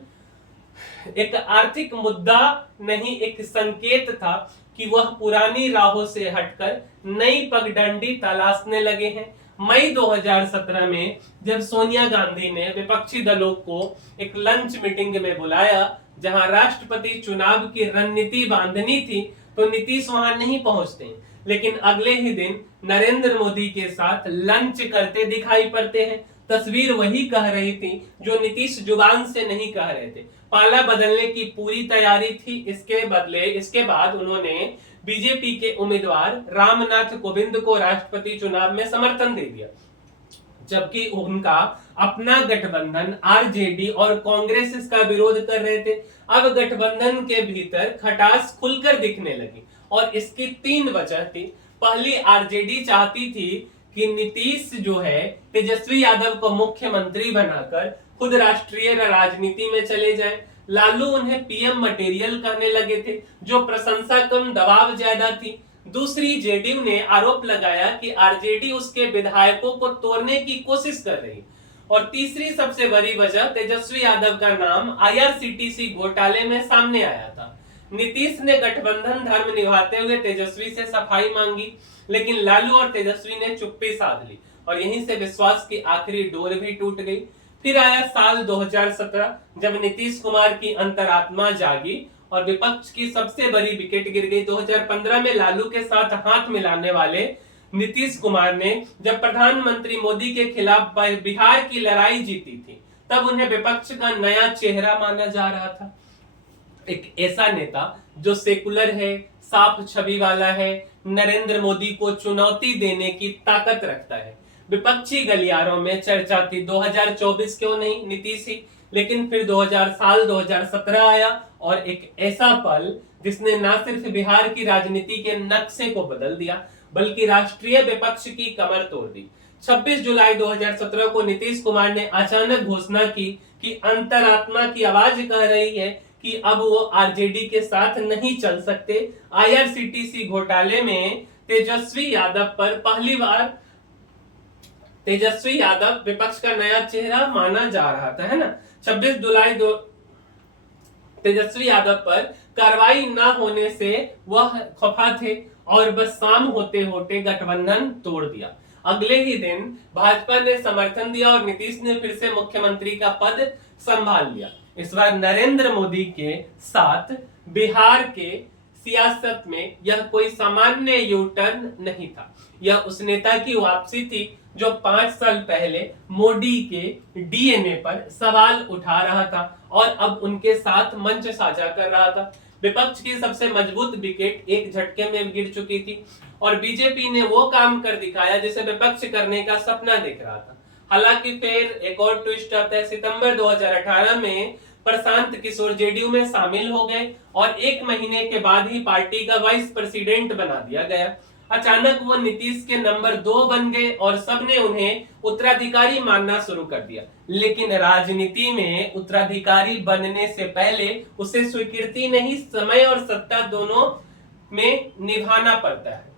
एक आर्थिक मुद्दा नहीं, एक संकेत था कि वह पुरानी राहों से हटकर नई पगडंडी तलाशने लगे हैं। मई 2017 में जब सोनिया गांधी ने विपक्षी दलों को एक लंच मीटिंग में बुलाया जहां राष्ट्रपति चुनाव की रणनीति बांधनी थी, तो नीतीश वहां नहीं पहुंचते, लेकिन अगले ही दिन नरेंद्र मोदी के साथ लंच करते दिखाई पड़ते हैं। तस्वीर वही कह रही थी जो नीतीश जुबान से नहीं कह रहे थे। पाला बदलने की पूरी तैयारी थी। इसके बाद उन्होंने बीजेपी के उम्मीदवार रामनाथ कोविंद को राष्ट्रपति चुनाव में समर्थन दे दिया, जबकि उनका अपना गठबंधन आरजेडी और कांग्रेस इसका विरोध कर रहे थे। अब गठबंधन के भीतर खटास खुलकर दिखने लगी और इसकी 3 वजह थी। पहली, आरजेडी चाहती थी कि नीतीश जो है तेजस्वी यादव को मुख्यमंत्री बनाकर खुद राष्ट्रीय राजनीति में चले जाएं। लालू उन्हें पीएम मटेरियल कहने लगे थे, जो प्रशंसा कम दबाव ज्यादा थी। दूसरी, जेडीयू ने आरोप लगाया कि आरजेडी उसके विधायकों को तोड़ने की कोशिश कर रही। और तीसरी सबसे बड़ी वजह, तेजस्वी यादव का नाम आईआरसीटीसी घोटाले में सामने आया था। नीतीश ने गठबंधन धर्म निभाते हुए तेजस्वी से सफाई मांगी, लेकिन लालू और तेजस्वी ने चुप्पी साध ली और यहीं से विश्वास की आखिरी डोर भी टूट गई। फिर आया साल 2017 जब नीतीश कुमार की अंतरात्मा जागी और विपक्ष की सबसे बड़ी विकेट गिर गई। 2015 में लालू के साथ हाथ मिलाने वाले नीतीश कुमार ने जब प्रधानमंत्री मोदी के खिलाफ बिहार की लड़ाई जीती थी, तब उन्हें विपक्ष का नया चेहरा माना जा रहा था। एक ऐसा नेता जो सेकुलर है, साफ छवि वाला है, नरेंद्र मोदी को चुनौती देने की ताकत रखता है। विपक्षी गलियारों में चर्चा थी 2024 क्यों नहीं नीतीश ही, लेकिन फिर 2017 आया और एक ऐसा पल जिसने न सिर्फ बिहार की राजनीति के नक्शे को बदल दिया बल्कि राष्ट्रीय विपक्ष की कमर तोड़ दी। 26 जुलाई 2017 को नीतीश कुमार ने अचानक घोषणा की कि अंतरात्मा की आवाज कह रही है कि अब वो आरजेडी के साथ नहीं चल सकते। आईआरसीटीसी घोटाले में तेजस्वी यादव विपक्ष का नया चेहरा माना जा रहा था, है ना। 26 जुलाई तेजस्वी यादव पर कार्रवाई न होने से वह खफा थे और बस शाम होते होते गठबंधन तोड़ दिया। अगले ही दिन भाजपा ने समर्थन दिया और नीतीश ने फिर से मुख्यमंत्री का पद संभाल लिया। इस बार नरेंद्र मोदी के साथ बिहार के सियासत में यह कोई सामान्य यूटर्न नहीं था। यह उस नेता की वापसी थी जो 5 साल पहले मोदी के डीएनए पर सवाल उठा रहा था और अब उनके साथ मंच साझा कर रहा था। विपक्ष की सबसे मजबूत विकेट एक झटके में गिर चुकी थी और बीजेपी ने वो काम कर दिखाया जिसे विपक्ष करने का सपना देख रहा था। हालांकि फिर एक और ट्विस्ट आता है। सितंबर 2018 में प्रशांत किशोर जेडीयू में शामिल हो गए और 1 महीने के बाद ही पार्टी का वाइस प्रेसिडेंट बना दिया गया। अचानक वो नीतीश के नंबर 2 बन गए और सबने उन्हें उत्तराधिकारी मानना शुरू कर दिया। लेकिन राजनीति में उत्तराधिकारी बनने से पहले उसे स्वीकृति नहीं, समय और सत्ता दोनों में निभाना पड़ता है।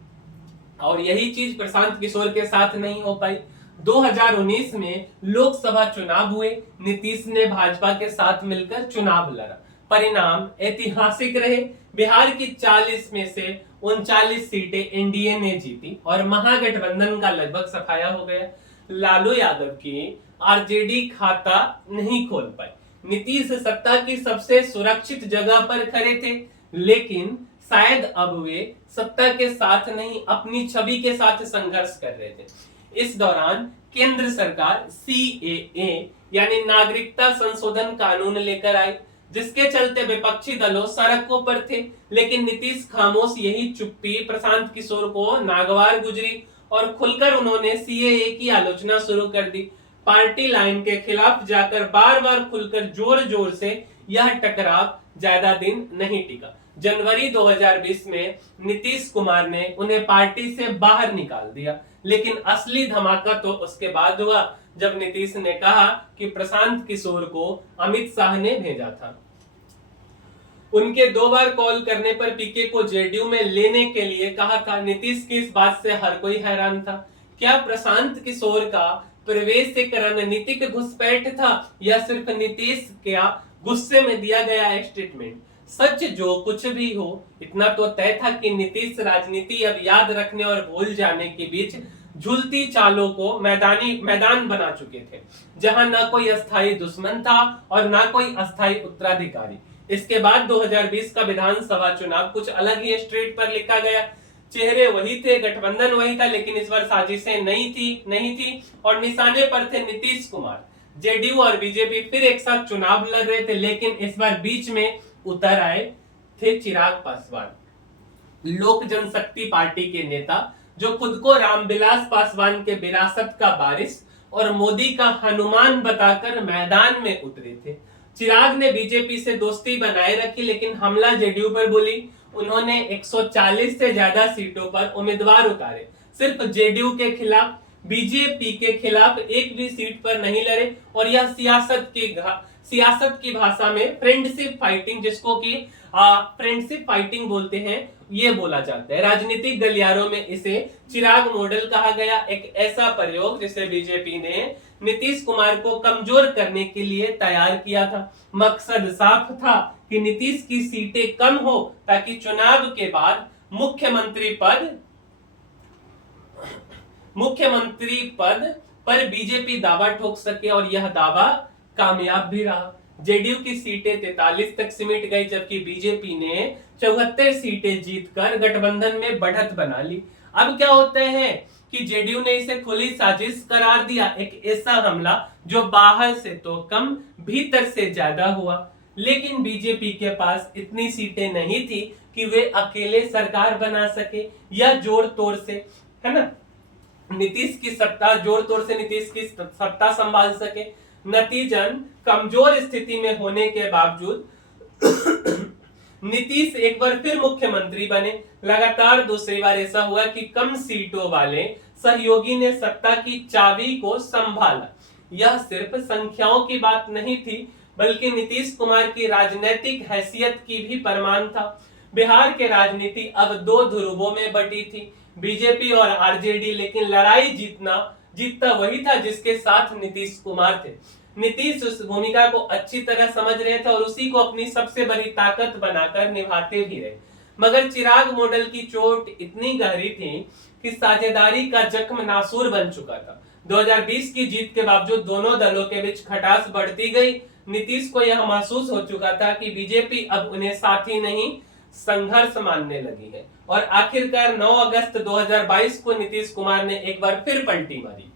और यही चीज प्रशांत किशोर के साथ नहीं हो पाई। 2019 में लोकसभा चुनाव हुए, नीतीश ने भाजपा के साथ मिलकर चुनाव लड़ा, परिणाम ऐतिहासिक रहे। बिहार की 40 में से 39 सीटें एनडीए ने जीती और महागठबंधन का लगभग सफाया हो गया। लालू यादव की आरजेडी खाता नहीं खोल पाई। नीतीश सत्ता की सबसे सुरक्षित जगह पर खड़े थे, लेकिन शायद अब वे सत्ता के साथ नहीं, अपनी छवि के साथ संघर्ष कर रहे थे। इस दौरान केंद्र सरकार सीएए यानी नागरिकता संशोधन कानून लेकर आई, जिसके चलते विपक्षी दलों सड़कों पर थे, लेकिन नीतीश खामोश। यही चुप्पी प्रशांत किशोर को नागवार गुजरी और खुलकर उन्होंने सीएए की आलोचना शुरू कर दी। पार्टी लाइन के खिलाफ जाकर बार बार खुलकर जोर जोर से यह टकराव ज्यादा दिन नहीं टिका। जनवरी 2020 में नीतीश कुमार ने उन्हें पार्टी से बाहर निकाल दिया, लेकिन असली धमाका तो उसके बाद हुआ जब नीतीश ने कहा कि प्रशांत किशोर को अमित शाह ने भेजा था। उनके 2 बार कॉल करने पर पीके को जेडीयू में लेने के लिए कहा था। नीतीश की इस बात से हर कोई हैरान था। क्या प्रशांत किशोर का प्रवेश एक रणनीतिक घुसपैठ था या सिर्फ नीतीश के गुस्से में दिया गया स्टेटमेंट? सच जो कुछ भी हो, इतना तो तय था कि नीतीश राजनीति अब याद रखने और भूल जाने के बीच झूलती चालों को मैदान बना चुके थे, जहां न कोई अस्थायी दुश्मन था और न कोई अस्थायी उत्तराधिकारी। इसके बाद 2020 का विधानसभा चुनाव कुछ अलग ही स्ट्रेट पर लिखा गया। चेहरे वही थे, गठबंधन वही था, लेकिन इस बार साजिशें नहीं थी और निशाने पर थे नीतीश कुमार। जेडीयू और बीजेपी फिर एक साथ चुनाव लड़ रहे थे, लेकिन इस बार बीच में उतर आए थे चिराग पासवान, लोक जनशक्ति पार्टी के नेता, जो खुद को रामविलास पासवान के विरासत का वारिस और मोदी का हनुमान बताकर मैदान में उतरे थे। चिराग ने बीजेपी से दोस्ती बनाए रखी, लेकिन हमला जेडीयू पर बोली। उन्होंने 140 से ज्यादा सीटों पर उम्मीदवार उतारे, सिर्फ जेडीयू के खिलाफ, बीजेपी के खिलाफ एक भी सीट पर नहीं लड़े। और यह सियासत की भाषा में फ्रेंडशिप फाइटिंग, जिसको कि फ्रेंडशिप फाइटिंग बोलते हैं, ये बोला जाता है। राजनीतिक गलियारों में इसे चिराग मॉडल कहा गया, एक ऐसा प्रयोग जिसे बीजेपी ने नीतीश कुमार को कमजोर करने के लिए तैयार किया था। मकसद साफ था कि नीतीश की सीटें कम हो, ताकि चुनाव के बाद मुख्यमंत्री पद पर बीजेपी दावा ठोक सके, और यह दावा कामयाब भी रहा। जेडीयू की सीटें 43 तक सिमट गई, जबकि बीजेपी ने 74 सीटें जीतकर गठबंधन में बढ़त बना ली। अब क्या होता है कि जेडीयू ने इसे खुली साजिश करार दिया, एक ऐसा हमला जो बाहर से तो कम भीतर से ज्यादा हुआ। लेकिन बीजेपी के पास इतनी सीटें नहीं थी कि वे अकेले सरकार बना सके या जोड़ तोड़ से, है ना, नीतीश की सत्ता संभाल सके। नतीजन कमजोर स्थिति में होने के बावजूद नीतीश एक बार फिर मुख्यमंत्री बने। लगातार दूसरी बार ऐसा हुआ कि कम सीटों वाले सहयोगी ने सत्ता की चाबी को संभाला। यह सिर्फ संख्याओं की बात नहीं थी, बल्कि नीतीश कुमार की राजनीतिक हैसियत की भी प्रमाण था। बिहार के राजनीति अब 2 ध्रुवों में बटी थी, बीजेपी और आरजेडी, लेकिन लड़ाई जीतता वही था जिसके साथ नीतीश कुमार थे। नीतीश उस भूमिका को अच्छी तरह समझ रहे थे और उसी को अपनी सबसे बड़ी ताकत बनाकर निभाते भी रहे। मगर चिराग मॉडल की चोट इतनी गहरी थी कि साझेदारी का जख्म नासूर बन चुका था। 2020 की जीत के बावजूद दोनों दलों के बीच खटास बढ़ती गई। नीतीश को यह महसूस हो चुका था कि बीजेपी अब उन्हें साथी नहीं, संघर्ष मानने लगी है। और आखिरकार 9 अगस्त 2022 को नीतीश कुमार ने एक बार फिर पलटी मारी,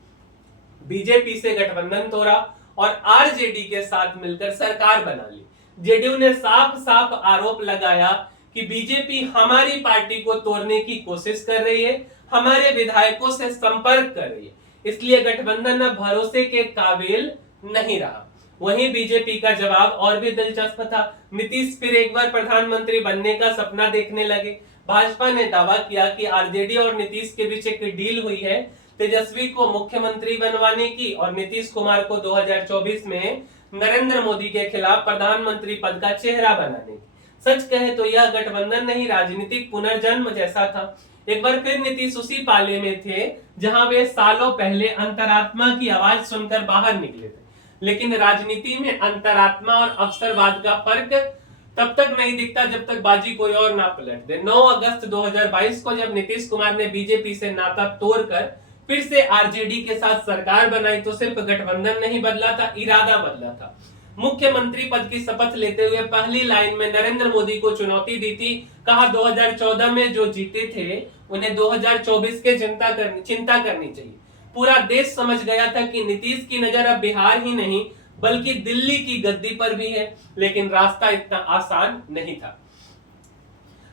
बीजेपी से गठबंधन तोड़ा और आरजेडी के साथ मिलकर सरकार बना ली। जेडीयू ने साफ साफ आरोप लगाया कि बीजेपी हमारी पार्टी को तोड़ने की कोशिश कर रही है, हमारे विधायकों से संपर्क कर रही है, इसलिए गठबंधन अब भरोसे के काबिल नहीं रहा। वहीं बीजेपी का जवाब और भी दिलचस्प था। नीतीश फिर एक बार प्रधानमंत्री बनने का सपना देखने लगे। भाजपा ने दावा किया कि आरजेडी और नीतीश के बीच एक डील हुई है, तेजस्वी को मुख्यमंत्री बनवाने की और नीतीश कुमार को 2024 में नरेंद्र मोदी के खिलाफ प्रधानमंत्री पद का चेहरा बनाने की। सच कहे तो यह गठबंधन नहीं, राजनीतिक पुनर्जन्म जैसा था। एक बार फिर नीतीश उसी पाले में थे जहां वे सालों पहले अंतरात्मा की आवाज सुनकर बाहर निकले थे। लेकिन राजनीति में अंतरात्मा और अवसरवाद का फर्क तब तक नहीं दिखता जब तक बाजी कोई और ना पलट दे। 9 अगस्त 2022 को जब नीतीश कुमार ने बीजेपी से नाता तोड़कर फिर से आरजेडी के साथ सरकार बनाई तो सिर्फ गठबंधन नहीं बदला था, इरादा बदला था। मुख्यमंत्री पद की शपथ लेते हुए पहली लाइन में नरेंद्र मोदी को चुनौती दी थी। कहा 2014 में जो जीते थे उन्हें 2024 के चिंता करनी चाहिए। पूरा देश समझ गया था कि नीतीश की नजर अब बिहार ही नहीं बल्कि दिल्ली की गद्दी पर भी है, लेकिन रास्ता इतना आसान नहीं था।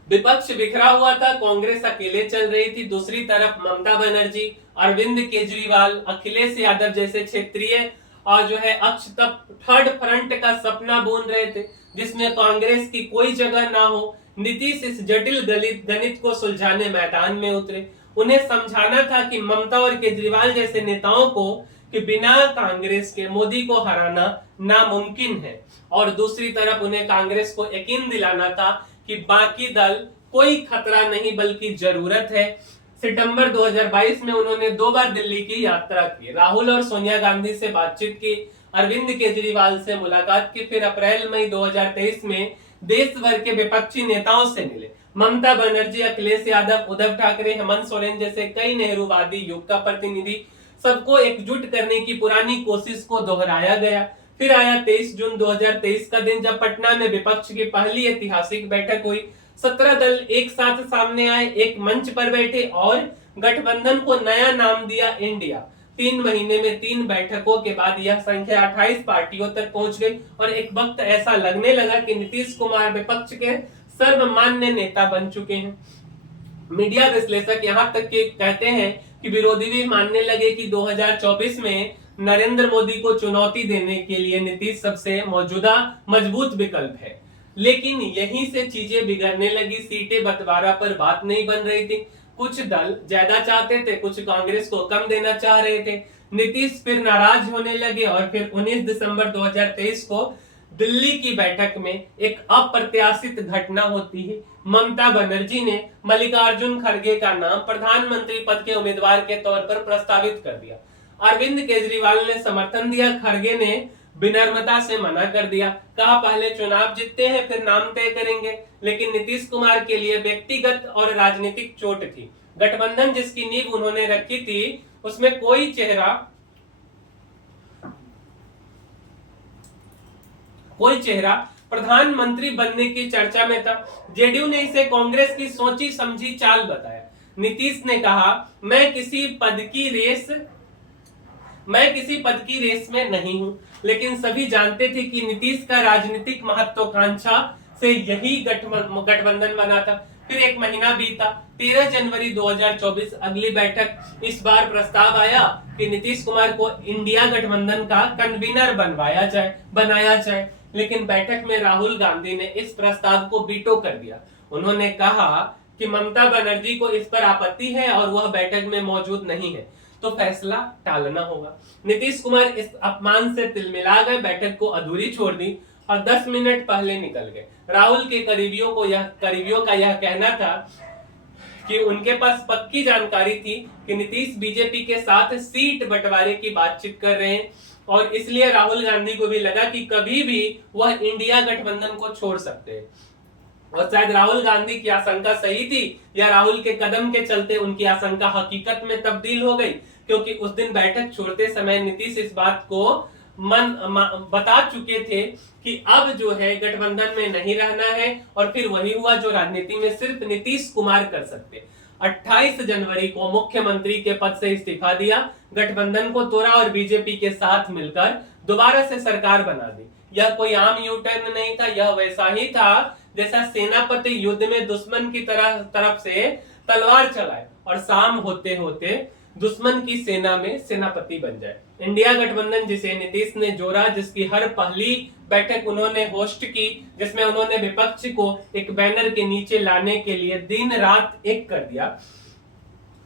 विपक्ष बिखरा हुआ था, कांग्रेस अकेले चल रही थी। दूसरी तरफ ममता बनर्जी, अरविंद केजरीवाल, अखिलेश यादव जैसे क्षेत्रीय और जो है अक्ष तक थर्ड फ्रंट का सपना बुन रहे थे जिसमें कांग्रेस की कोई जगह ना हो। नीतीश इस जटिल गणित को सुलझाने मैदान में उतरे। उन्हें समझाना था कि ममता और केजरीवाल जैसे नेताओं को कि बिना कांग्रेस के मोदी को हराना नामुमकिन है, और दूसरी तरफ उन्हें कांग्रेस को यकीन दिलाना था कि बाकी दल कोई खतरा नहीं बल्कि जरूरत है। सितंबर 2022 में उन्होंने 2 बार दिल्ली की यात्रा की, राहुल और सोनिया गांधी से बातचीत की, अरविंद केजरीवाल से मुलाकात की, फिर अप्रैल मई 2023 में देश भर के विपक्षी नेताओं से मिले। ममता बनर्जी, अखिलेश यादव, उद्धव ठाकरे, हेमंत सोरेन जैसे कई नेहरूवादी युग का प्रतिनिधि, सबको एकजुट करने की पुरानी कोशिश को दोहराया गया। फिर आया 23 जून 2023 का दिन जब पटना में विपक्ष की पहली ऐतिहासिक बैठक हुई। 17 दल एक साथ सामने आए, एक मंच पर बैठे और गठबंधन को नया नाम दिया इंडिया। 3 महीने में 3 बैठकों के बाद यह संख्या 28 पार्टियों तक पहुंच गई और एक वक्त ऐसा लगने लगा कि नीतीश कुमार विपक्ष के सर्वमान्य नेता बन चुके हैं। मीडिया विश्लेषक यहां तक के कहते हैं कि विरोधी भी मानने लगे कि 2024 में नरेंद्र मोदी को चुनौती देने के लिए नीतीश सबसे मौजूदा मजबूत विकल्प है। लेकिन यहीं से चीजें बिगड़ने लगी। सीटें बंटवारा पर बात नहीं बन रही थी। कुछ दल ज्यादा चाहते थे, कुछ कांग्रेस को कम देना चाह रहे थे। नीतीश फिर नाराज होने लगे और फिर 19 दिसंबर 2023 को दिल्ली की बैठक में एक अप्रत्याशित घटना होती है। ममता बनर्जी ने मल्लिकार्जुन खड़गे का नाम प्रधानमंत्री पद के उम्मीदवार के तौर पर प्रस्तावित कर दिया। अरविंद केजरीवाल ने समर्थन दिया, खड़गे ने विनम्रता से मना कर दिया। कहा पहले चुनाव जीतते हैं फिर नाम तय करेंगे। लेकिन नीतीश कुमार के लिए व्यक्तिगत और राजनीतिक चोट थी। गठबंधन जिसकी नींव उन्होंने रखी थी उसमें कोई चेहरा प्रधानमंत्री बनने की चर्चा में था। जेडीयू ने इसे कांग्रेस की सोची समझी चाल बताया। नीतीश ने कहा मैं किसी पद की रेस में नहीं हूं, लेकिन सभी जानते थे कि नीतीश का राजनीतिक महत्वाकांक्षा से यही गठबंधन बना था। फिर 1 महीना बीता, 13 जनवरी 2024 अगली बैठक। इस बार प्रस्ताव आया कि नीतीश कुमार को इंडिया गठबंधन का कन्वीनर बनाया जाए। लेकिन बैठक में राहुल गांधी ने इस प्रस्ताव को वीटो कर दिया। उन्होंने कहा कि ममता बनर्जी को इस पर आपत्ति है और वह बैठक में मौजूद नहीं है, तो फैसला टालना होगा। नीतीश कुमार इस अपमान से तिलमिला गए, बैठक को अधूरी छोड़ दी और 10 मिनट पहले निकल गए। राहुल के करीबियों का यह कहना था कि उनके पास पक्की जानकारी थी कि नीतीश बीजेपी के साथ सीट बंटवारे की बातचीत कर रहे हैं और इसलिए राहुल गांधी को भी लगा कि कभी भी वह इंडिया गठबंधन को छोड़ सकते हैं। और शायद राहुल गांधी की आशंका सही थी या राहुल के कदम के चलते उनकी आशंका हकीकत में तब्दील हो गई, क्योंकि उस दिन बैठक छोड़ते समय नीतीश इस बात को बता चुके थे कि अब जो है गठबंधन में नहीं रहना है। और फिर वही हुआ जो राजनीति में सिर्फ नीतीश कुमार कर सकते। 28 जनवरी को मुख्यमंत्री के पद से इस्तीफा दिया, गठबंधन को तोड़ा और बीजेपी के साथ मिलकर दोबारा से सरकार बना दी। यह कोई आम यू टर्न नहीं था, यह वैसा ही था जैसा सेनापति युद्ध में दुश्मन की तरफ से तलवार चलाए और शाम होते होते दुश्मन की सेना में सेनापति बन जाए। इंडिया गठबंधन जिसे नीतीश ने जोड़ा, जिसकी हर पहली बैठक उन्होंने होस्ट की, जिसमें उन्होंने विपक्ष को एक बैनर के नीचे लाने के लिए दिन रात एक कर दिया।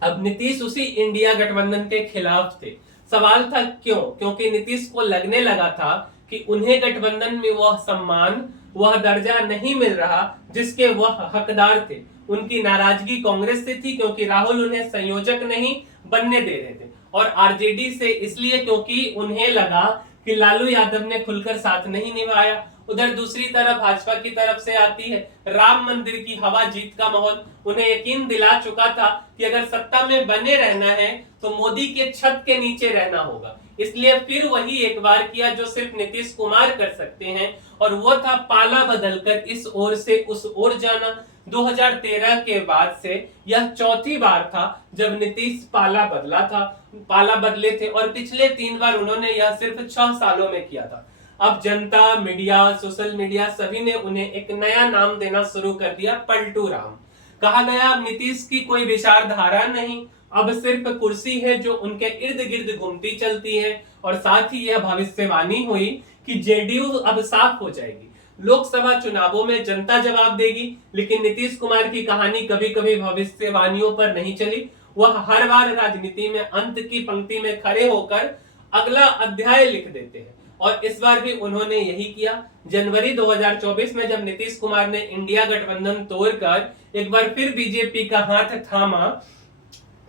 अब नीतीश उसी इंडिया गठबंधन के खिलाफ थे। सवाल था क्यों? क्योंकि नीतीश को लगने लगा था कि उन्हें गठबंधन में वह सम्मान, वह दर्जा नहीं मिल रहा जिसके वह हकदार थे। उनकी नाराजगी कांग्रेस से थी क्योंकि राहुल उन्हें संयोजक नहीं बनने दे रहे थे, और आरजेडी से इसलिए क्योंकि उन्हें लगा कि लालू यादव ने खुलकर साथ नहीं निभाया। उधर दूसरी तरफ भाजपा की तरफ से आती है राम मंदिर की हवा, जीत का माहौल। उन्हें यकीन दिला चुका था कि अगर सत्ता में बने रहना है तो मोदी के छत के नीचे रहना होगा, इसलिए फिर वही एक बार किया जो सिर्फ नीतीश कुमार कर सकते हैं, और वो था पाला बदलकर इस ओर से उस ओर जाना। 2013 के बाद से यह चौथी बार था जब नीतीश पाला बदले थे, और पिछले 3 बार उन्होंने यह सिर्फ 6 सालों में किया था। अब जनता, मीडिया, सोशल मीडिया सभी ने उन्हें एक नया नाम देना शुरू कर दिया, पलटू राम। कहा गया अब नीतीश की कोई विचारधारा नहीं, अब सिर्फ कुर्सी है जो उनके इर्द गिर्द घूमती चलती है, और साथ ही यह भविष्यवाणी हुई कि जेडीयू अब साफ हो जाएगी, लोकसभा चुनावों में जनता जवाब देगी। लेकिन नीतीश कुमार की कहानी कभी कभी भविष्यवाणियों पर नहीं चली, वह हर बार राजनीति में अंत की पंक्ति में खड़े होकर अगला अध्याय लिख देते हैं, और इस बार भी उन्होंने यही किया। जनवरी 2024 में जब नीतीश कुमार ने इंडिया गठबंधन तोड़कर एक बार फिर बीजेपी का हाथ थामा,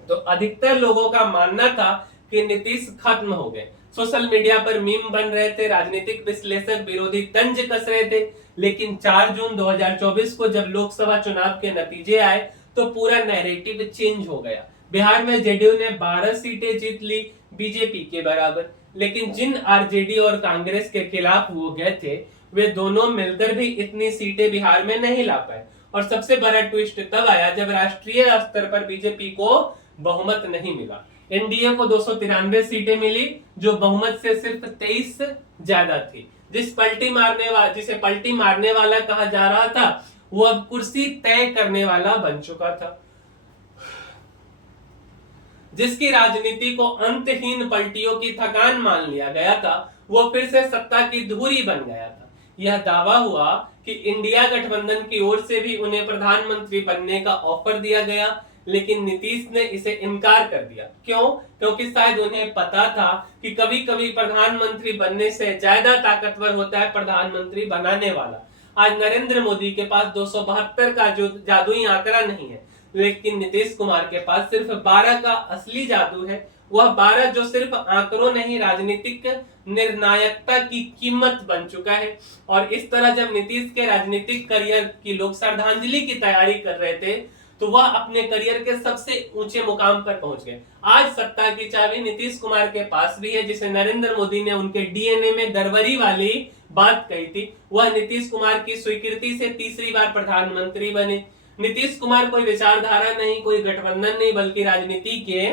तो अधिकतर लोगों का मानना था कि नीतीश खत्म हो गए। सोशल मीडिया पर मीम बन रहे थे, राजनीतिक विश्लेषक विरोधी तंज कस रहे थे। लेकिन 4 जून 2024 को जब लोकसभा चुनाव के नतीजे आए तो पूरा नैरेटिव चेंज हो गया। बिहार में जेडीयू ने 12 सीटें जीत ली, बीजेपी के बराबर। लेकिन जिन आरजेडी और कांग्रेस के खिलाफ वो गए थे, वे दोनों मिलकर भी इतनी सीटें बिहार में नहीं ला पाए। और सबसे बड़ा ट्विस्ट तब आया जब राष्ट्रीय स्तर पर बीजेपी को बहुमत नहीं मिला। एनडीए को 293 सीटें मिली, जो बहुमत से सिर्फ 23 ज्यादा थी। जिसे पलटी मारने वाला कहा जा रहा था, वो अब कुर्सी तय करने वाला बन चुका था। जिसकी राजनीति को अंतहीन पलटियों की थकान मान लिया गया था, वो फिर से सत्ता की धुरी बन गया था। यह दावा हुआ कि इंडिया गठबंधन की ओर से भी उन्हें प्रधानमंत्री बनने का ऑफर दिया गया, लेकिन नीतीश ने इसे इनकार कर दिया। क्यों? क्योंकि शायद उन्हें पता था कि कभी कभी प्रधानमंत्री बनने से ज्यादा ताकतवर होता है प्रधानमंत्री बनाने वाला। आज नरेंद्र मोदी के पास 272 का जो जादुई आंकड़ा नहीं है, लेकिन नीतीश कुमार के पास सिर्फ 12 का असली जादू है। वह 12 जो सिर्फ आंकड़ों नहीं, राजनीतिक निर्णायकता की कीमत बन चुका है। और इस तरह जब नीतीश के राजनीतिक करियर की लोग श्रद्धांजलि की तैयारी कर रहे थे, तो वह अपने करियर के सबसे ऊंचे मुकाम पर पहुंच गए। आज सत्ता की चाबी नीतीश कुमार के पास भी है, जिसे नरेंद्र मोदी ने उनके डीएनए में गड़बड़ी वाली बात कही थी। वह नीतीश कुमार की स्वीकृति से तीसरी बार प्रधानमंत्री बने। नीतीश कुमार कोई विचारधारा नहीं, कोई गठबंधन नहीं, बल्कि राजनीति के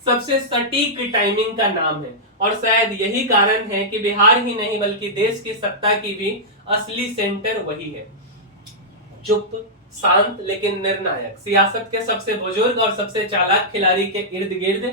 सबसे सटीक टाइमिंग का नाम है। और शायद यही कारण है कि बिहार ही नहीं बल्कि देश की सत्ता की भी असली सेंटर वही है। चुप, शांत लेकिन निर्णायक, सियासत के सबसे बुजुर्ग और सबसे चालाक खिलाड़ी के इर्द गिर्द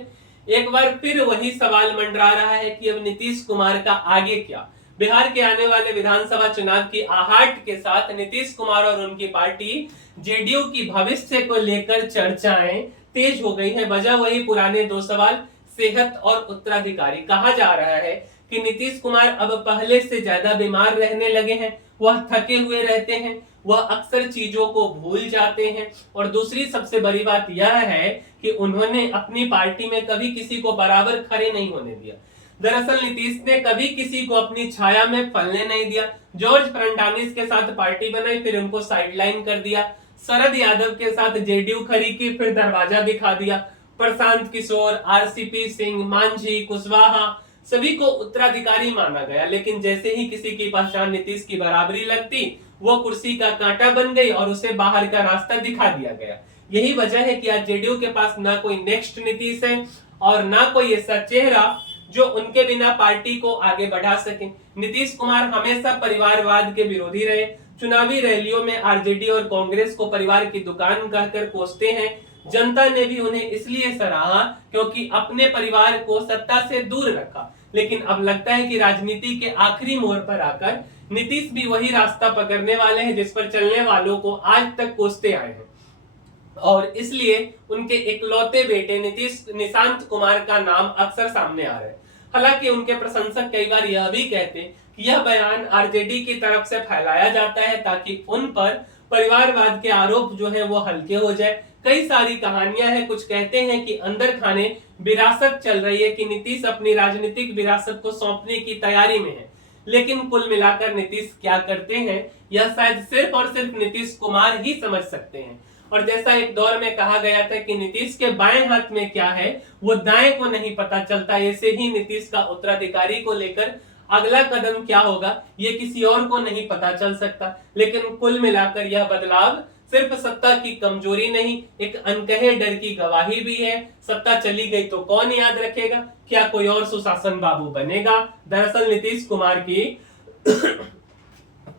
एक बार फिर वही सवाल मंडरा रहा है कि अब नीतीश कुमार का आगे क्या। बिहार के आने वाले विधानसभा चुनाव की आहट के साथ नीतीश कुमार और उनकी पार्टी जेडीयू की भविष्य को लेकर चर्चाएं तेज हो गई हैं। वजह वही पुराने 2 सवाल, सेहत और उत्तराधिकारी। कहा जा रहा है कि नीतीश कुमार अब पहले से ज्यादा बीमार रहने लगे हैं, वह थके हुए रहते हैं, वह अक्सर चीजों को भूल जाते हैं। और दूसरी सबसे बड़ी बात यह है कि उन्होंने अपनी पार्टी में कभी किसी को बराबर खड़े नहीं होने दिया। दरअसल नीतीश ने कभी किसी को अपनी छाया में फलने नहीं दिया। जॉर्ज फर्नांडिस के साथ पार्टी बनाई, फिर उनको साइडलाइन कर दिया। शरद यादव के साथ जेडीयू खड़ी की, फिर दरवाजा दिखा दिया। प्रशांत किशोर, आरसीपी सिंह, मांझी, कुशवाहा सभी को उत्तराधिकारी माना गया। लेकिन जैसे ही किसी की पहचान नीतीश की बराबरी लगती, वो कुर्सी का कांटा बन गई और उसे बाहर का रास्ता दिखा दिया गया। यही वजह है कि आज जेडीयू के पास ना कोई नेक्स्ट नीतीश है और ना कोई ऐसा चेहरा जो उनके बिना पार्टी को आगे बढ़ा सके। नीतीश कुमार हमेशा परिवारवाद के विरोधी रहे। चुनावी रैलियों में आरजेडी और कांग्रेस को परिवार की दुकान कहकर कोसते हैं। जनता ने भी उन्हें इसलिए सराहा क्योंकि अपने परिवार को सत्ता से दूर रखा। लेकिन अब लगता है कि राजनीति के आखिरी मोड़ पर आकर नीतीश भी वही रास्ता पकड़ने वाले हैं जिस पर चलने वालों को आज तक कोसते आए हैं। और इसलिए उनके इकलौते बेटे निशांत कुमार का नाम अक्सर सामने आ रहा है। हालांकि उनके प्रशंसक कई बार यह भी कहते हैं कि यह बयान आरजेडी की तरफ से फैलाया जाता है ताकि उन पर परिवारवाद के आरोप जो है वो हल्के हो जाए। कई सारी कहानियां हैं, कुछ कहते हैं कि अंदर खाने विरासत चल रही है, कि नीतीश अपनी राजनीतिक विरासत को सौंपने की तैयारी में है। लेकिन कुल मिलाकर नीतीश क्या करते हैं यह शायद सिर्फ और सिर्फ नीतीश कुमार ही समझ सकते हैं। और जैसा एक दौर में कहा गया था कि नीतीश के बाएं हाथ में क्या है वो दाएं को नहीं पता चलता, ऐसे ही नीतीश का उत्तराधिकारी को लेकर अगला कदम क्या होगा ये किसी और को नहीं पता चल सकता। लेकिन कुल मिलाकर यह बदलाव सिर्फ सत्ता की कमजोरी नहीं, एक अनकहे डर की गवाही भी है। सत्ता चली गई तो कौन याद रखेगा, क्या कोई और सुशासन बाबू बनेगा। दरअसल नीतीश कुमार की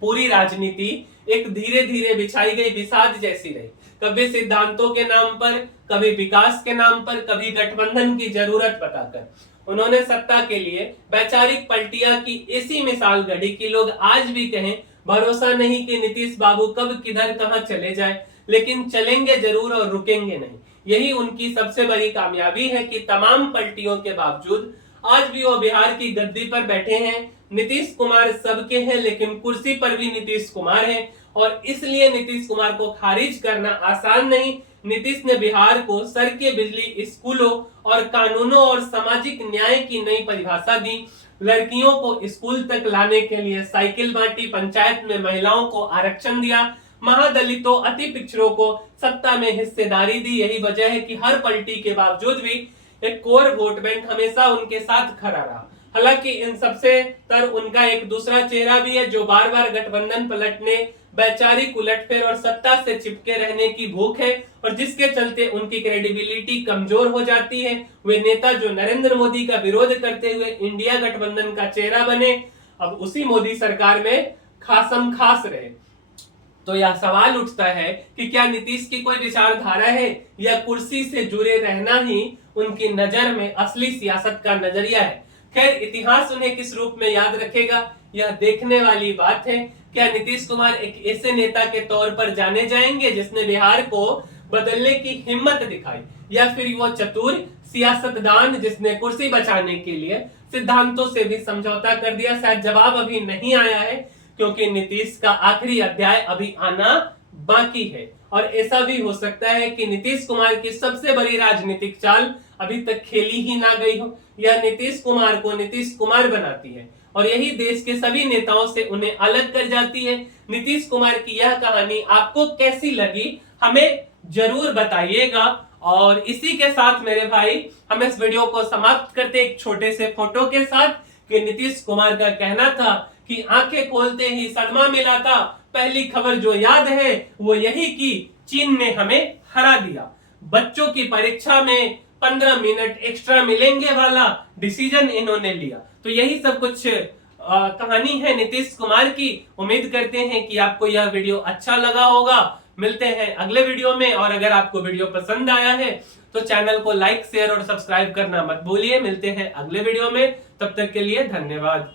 पूरी राजनीति एक धीरे धीरे बिछाई गई बिसात जैसी रही, कभी सिद्धांतों के नाम पर, कभी विकास के नाम पर, कभी गठबंधन की जरूरत बताकर उन्होंने सत्ता के लिए वैचारिक पलटियां की ऐसी मिसाल गढ़ी कि लोग आज भी कहें भरोसा नहीं कि नीतीश बाबू कब किधर कहां चले जाए, लेकिन चलेंगे जरूर और रुकेंगे नहीं। यही उनकी सबसे बड़ी कामयाबी है कि तमाम पलटियों के बावजूद आज भी वो बिहार की गद्दी पर बैठे हैं। नीतीश कुमार सबके हैं लेकिन कुर्सी पर भी नीतीश कुमार हैं, और इसलिए नीतीश कुमार को खारिज करना आसान नहीं। नीतीश ने बिहार को सर के बिजली स्कूलों और कानूनों और सामाजिक न्याय की नई परिभाषा दी, लड़कियों को स्कूल तक लाने के लिए साइकिल बांटी, पंचायत में महिलाओं को आरक्षण दिया, महादलितों अति पिछड़ों को सत्ता में हिस्सेदारी दी। यही वजह है कि हर पलटी के बावजूद भी एक कोर वोट बैंक हमेशा उनके साथ खड़ा रहा। हालांकि इन सबसे तर उनका एक दूसरा चेहरा भी है जो बार बार गठबंधन पलटने, वैचारिक उलटफेर और सत्ता से चिपके रहने की भूख है, और जिसके चलते उनकी क्रेडिबिलिटी कमजोर हो जाती है। वे नेता जो नरेंद्र मोदी का विरोध करते हुए इंडिया गठबंधन का चेहरा बने, अब उसी मोदी सरकार में खासम खास रहे। तो यह सवाल उठता है कि क्या नीतीश की कोई विचारधारा है या कुर्सी से जुड़े रहना ही उनकी नजर में असली सियासत का नजरिया है। खैर, इतिहास उन्हें किस रूप में याद रखेगा यह देखने वाली बात है। क्या नीतीश कुमार एक ऐसे नेता के तौर पर जाने जाएंगे जिसने बिहार को बदलने की हिम्मत दिखाई, या फिर वो चतुर सियासतदान जिसने कुर्सी बचाने के लिए सिद्धांतों से भी समझौता कर दिया। शायद जवाब अभी नहीं आया है, क्योंकि नीतीश का आखिरी अध्याय अभी आना बाकी है। और ऐसा भी हो सकता है कि नीतीश कुमार की सबसे बड़ी राजनीतिक चाल अभी तक खेली ही ना गई हो, यह नीतीश कुमार को नीतीश कुमार बनाती है, और यही देश के सभी नेताओं से उन्हें अलग कर जाती है। नीतीश कुमार की यह कहानी आपको कैसी लगी हमें जरूर बताइएगा। और इसी के साथ मेरे भाई हम इस वीडियो को समाप्त करते एक छोटे से फोटो के साथ, कि नीतीश कुमार का कहना था कि आंखें खोलते ही सदमा मिला था, पहली खबर जो याद है वो यही कि चीन ने हमें हरा दिया। बच्चों की परीक्षा में 15 मिनट एक्स्ट्रा मिलेंगे वाला डिसीजन इन्होंने लिया। तो यही सब कुछ कहानी है नीतीश कुमार की। उम्मीद करते हैं कि आपको यह वीडियो अच्छा लगा होगा। मिलते हैं अगले वीडियो में, और अगर आपको वीडियो पसंद आया है तो चैनल को लाइक, शेयर और सब्सक्राइब करना मत भूलिए। मिलते हैं अगले वीडियो में, तब तक के लिए धन्यवाद।